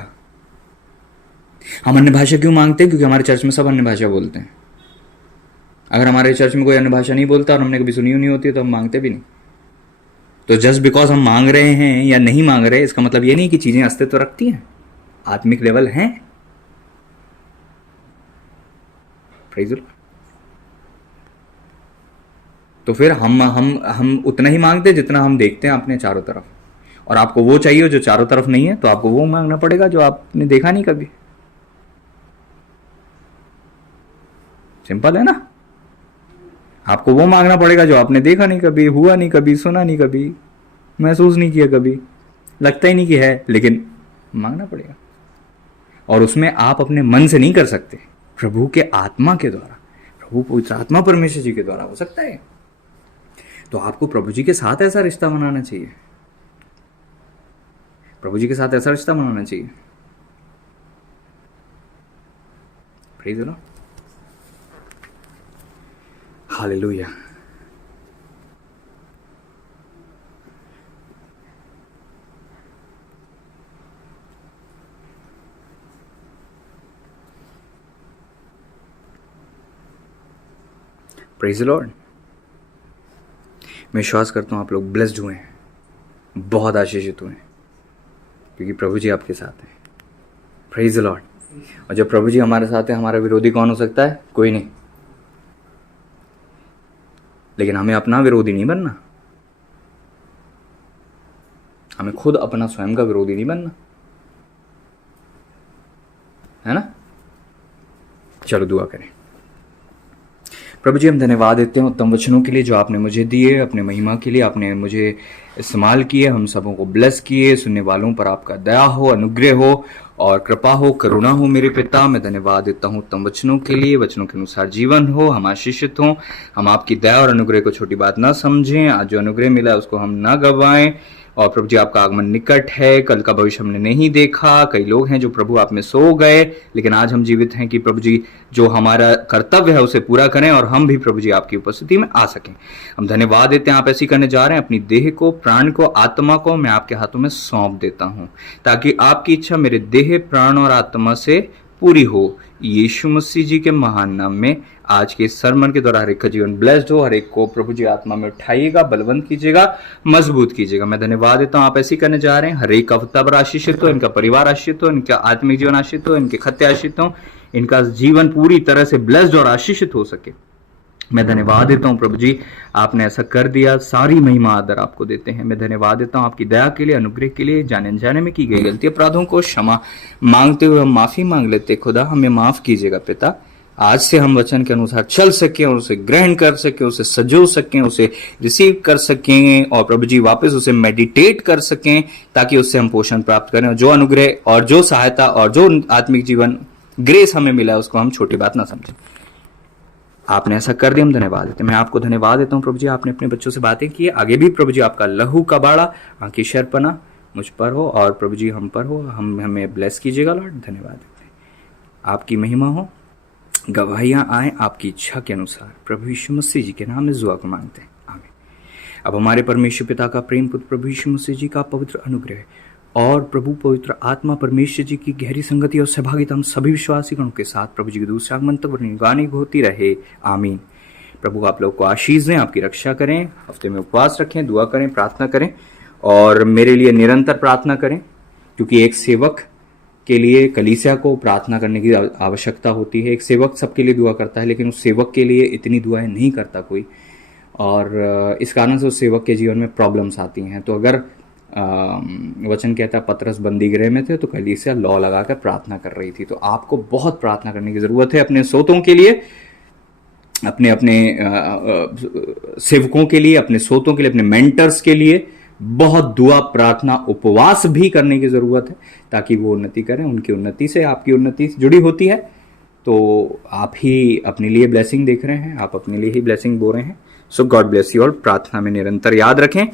हम अन्य भाषा क्यों मांगते हैं? क्योंकि हमारे चर्च में सब अन्य भाषा बोलते हैं। अगर हमारे चर्च में कोई अन्य भाषा नहीं बोलता और हमने कभी सुनी नहीं होती तो हम मांगते भी नहीं। तो जस्ट बिकॉज हम मांग रहे हैं या नहीं मांग रहे, इसका मतलब ये नहीं कि चीजें अस्तित्व रखती हैं, आत्मिक लेवल हैं। Praise the Lord. तो फिर हम उतना ही मांगते हैं जितना हम देखते हैं अपने चारों तरफ। और आपको वो चाहिए जो चारों तरफ नहीं है, तो आपको वो मांगना पड़ेगा जो आपने देखा नहीं कभी। सिंपल है ना। आपको वो मांगना पड़ेगा जो आपने देखा नहीं कभी, हुआ नहीं कभी, सुना नहीं कभी, महसूस नहीं किया कभी, लगता ही नहीं कि है, लेकिन मांगना पड़ेगा। और उसमें आप अपने मन से नहीं कर सकते, प्रभु के आत्मा के द्वारा, प्रभु पवित्र आत्मा परमेश्वर जी के द्वारा हो सकता है। तो आपको प्रभु जी के साथ ऐसा रिश्ता बनाना चाहिए, प्रभु जी के साथ ऐसा रिश्ता बनाना चाहिए। Praise the Lord. Hallelujah. Praise the Lord. मैं विश्वास करता हूं आप लोग ब्लेस्ड हुए हैं, बहुत आशीषित हुए हैं, क्योंकि प्रभु जी आपके साथ हैं। Praise the Lord. और जब प्रभु जी हमारे साथ है, हमारा विरोधी कौन हो सकता है? कोई नहीं। लेकिन हमें अपना विरोधी नहीं बनना, हमें खुद अपना स्वयं का विरोधी नहीं बनना, है ना। चलो दुआ करें। प्रभु जी हम धन्यवाद देते हैं उत्तम वचनों के लिए जो आपने मुझे दिए, अपने महिमा के लिए आपने मुझे इस्तेमाल किए, हम सबों को ब्लेस किए। सुनने वालों पर आपका दया हो, अनुग्रह हो और कृपा हो, करुणा हो। मेरे पिता, मैं धन्यवाद देता हूँ उत्तम वचनों के लिए, वचनों के अनुसार जीवन हो, हम आशीषित हों, हम आपकी दया और अनुग्रह को छोटी बात ना समझें। आज जो अनुग्रह मिला उसको हम ना गवाएं। और प्रभु जी आपका आगमन निकट है, कल का भविष्य हमने नहीं देखा। कई लोग हैं जो प्रभु आप में सो गए, लेकिन आज हम जीवित हैं कि प्रभु जी जो हमारा कर्तव्य है उसे पूरा करें और हम भी प्रभु जी आपकी उपस्थिति में आ सकें। हम धन्यवाद देते हैं, आप ऐसी करने जा रहे हैं। अपनी देह को, प्राण को, आत्मा को मैं आपके हाथों में सौंप देता हूं, ताकि आपकी इच्छा मेरे देह, प्राण और आत्मा से पूरी हो। यीशु मसीह जी के महान नाम में आज के सरमन के द्वारा हर एक का जीवन ब्लेस्ड हो। हर एक को प्रभु जी आत्मा में उठाइएगा, बलवंत कीजिएगा, मजबूत कीजिएगा। मैं धन्यवाद देता हूँ, आप ऐसे करने जा रहे हैं। हर एक का तब आशीषित हो, इनका परिवार आशीषित हो, इनका आत्मिक जीवन आशीषित हो, इनके खत्ते आशीषित हो, इनका जीवन पूरी तरह से ब्लेस्ड और आशीषित हो सके। मैं धन्यवाद देता हूँ प्रभु जी, आपने ऐसा कर दिया, सारी महिमा आदर आपको देते हैं। मैं धन्यवाद देता हूँ आपकी दया के लिए, अनुग्रह के लिए। जाने अनजाने में की गई गलती अपराधों को क्षमा मांगते हुए हम माफी मांग लेते। खुदा हमें माफ कीजिएगा पिता, आज से हम वचन के अनुसार चल सकें और उसे ग्रहण कर सकें, उसे सजो सकें, उसे रिसीव कर सकें और प्रभु जी वापस उसे मेडिटेट कर सकें, ताकि उससे हम पोषण प्राप्त करें। जो अनुग्रह और जो सहायता और जो आत्मिक जीवन ग्रेस हमें मिला है उसको हम छोटी बात ना समझें। आपने ऐसा कर दिया, हम धन्यवाद देते हैं। मैं आपको धन्यवाद देता हूँ प्रभु जी, आपने अपने बच्चों से बातें की, आगे भी प्रभु जी आपका लहू का बाड़ा, आंखी शर्पना मुझ पर हो और प्रभु जी हम पर हो, हमें ब्लेस कीजिएगा लॉर्ड। धन्यवाद देते हैं, आपकी महिमा हो, गवाहियां आए आपकी इच्छा के अनुसार। प्रभु यीशु मसीह जी के नाम में दुआ को मांगते हैं, आमीन। अब हमारे परमेश्वर पिता का प्रेम, पुत्र प्रभु यीशु मसीह जी का पवित्र अनुग्रह और प्रभु पवित्र आत्मा परमेश्वर जी की गहरी संगति और सहभागिता हम सभी विश्वासी गणों के साथ प्रभु जी के दूसरे आगमन तक निगरानी होती रहे, आमीन। प्रभु आप लोग को आशीष दें, आपकी रक्षा करें, हफ्ते में उपवास रखें, दुआ करें, प्रार्थना करें और मेरे लिए निरंतर प्रार्थना करें, क्योंकि एक सेवक के लिए कलीसिया को प्रार्थना करने की आवश्यकता होती है। एक सेवक सबके लिए दुआ करता है, लेकिन उस सेवक के लिए इतनी दुआएं नहीं करता कोई, और इस कारण से उस सेवक के जीवन में प्रॉब्लम्स आती हैं। तो अगर वचन कहता है पतरस बंदी गृह में थे तो कलीसिया लौ लगाकर प्रार्थना कर रही थी। तो आपको बहुत प्रार्थना करने की जरूरत है अपने सोतों के लिए, अपने अपने सेवकों के लिए, अपने सोतों के लिए, अपने मेंटर्स के लिए बहुत दुआ, प्रार्थना, उपवास भी करने की जरूरत है, ताकि वो उन्नति करें। उनकी उन्नति से आपकी उन्नति जुड़ी होती है। तो आप ही अपने लिए ब्लेसिंग देख रहे हैं, आप अपने लिए ही ब्लेसिंग बो रहे हैं। सो गॉड ब्लेस यू ऑल। प्रार्थना में निरंतर याद रखें,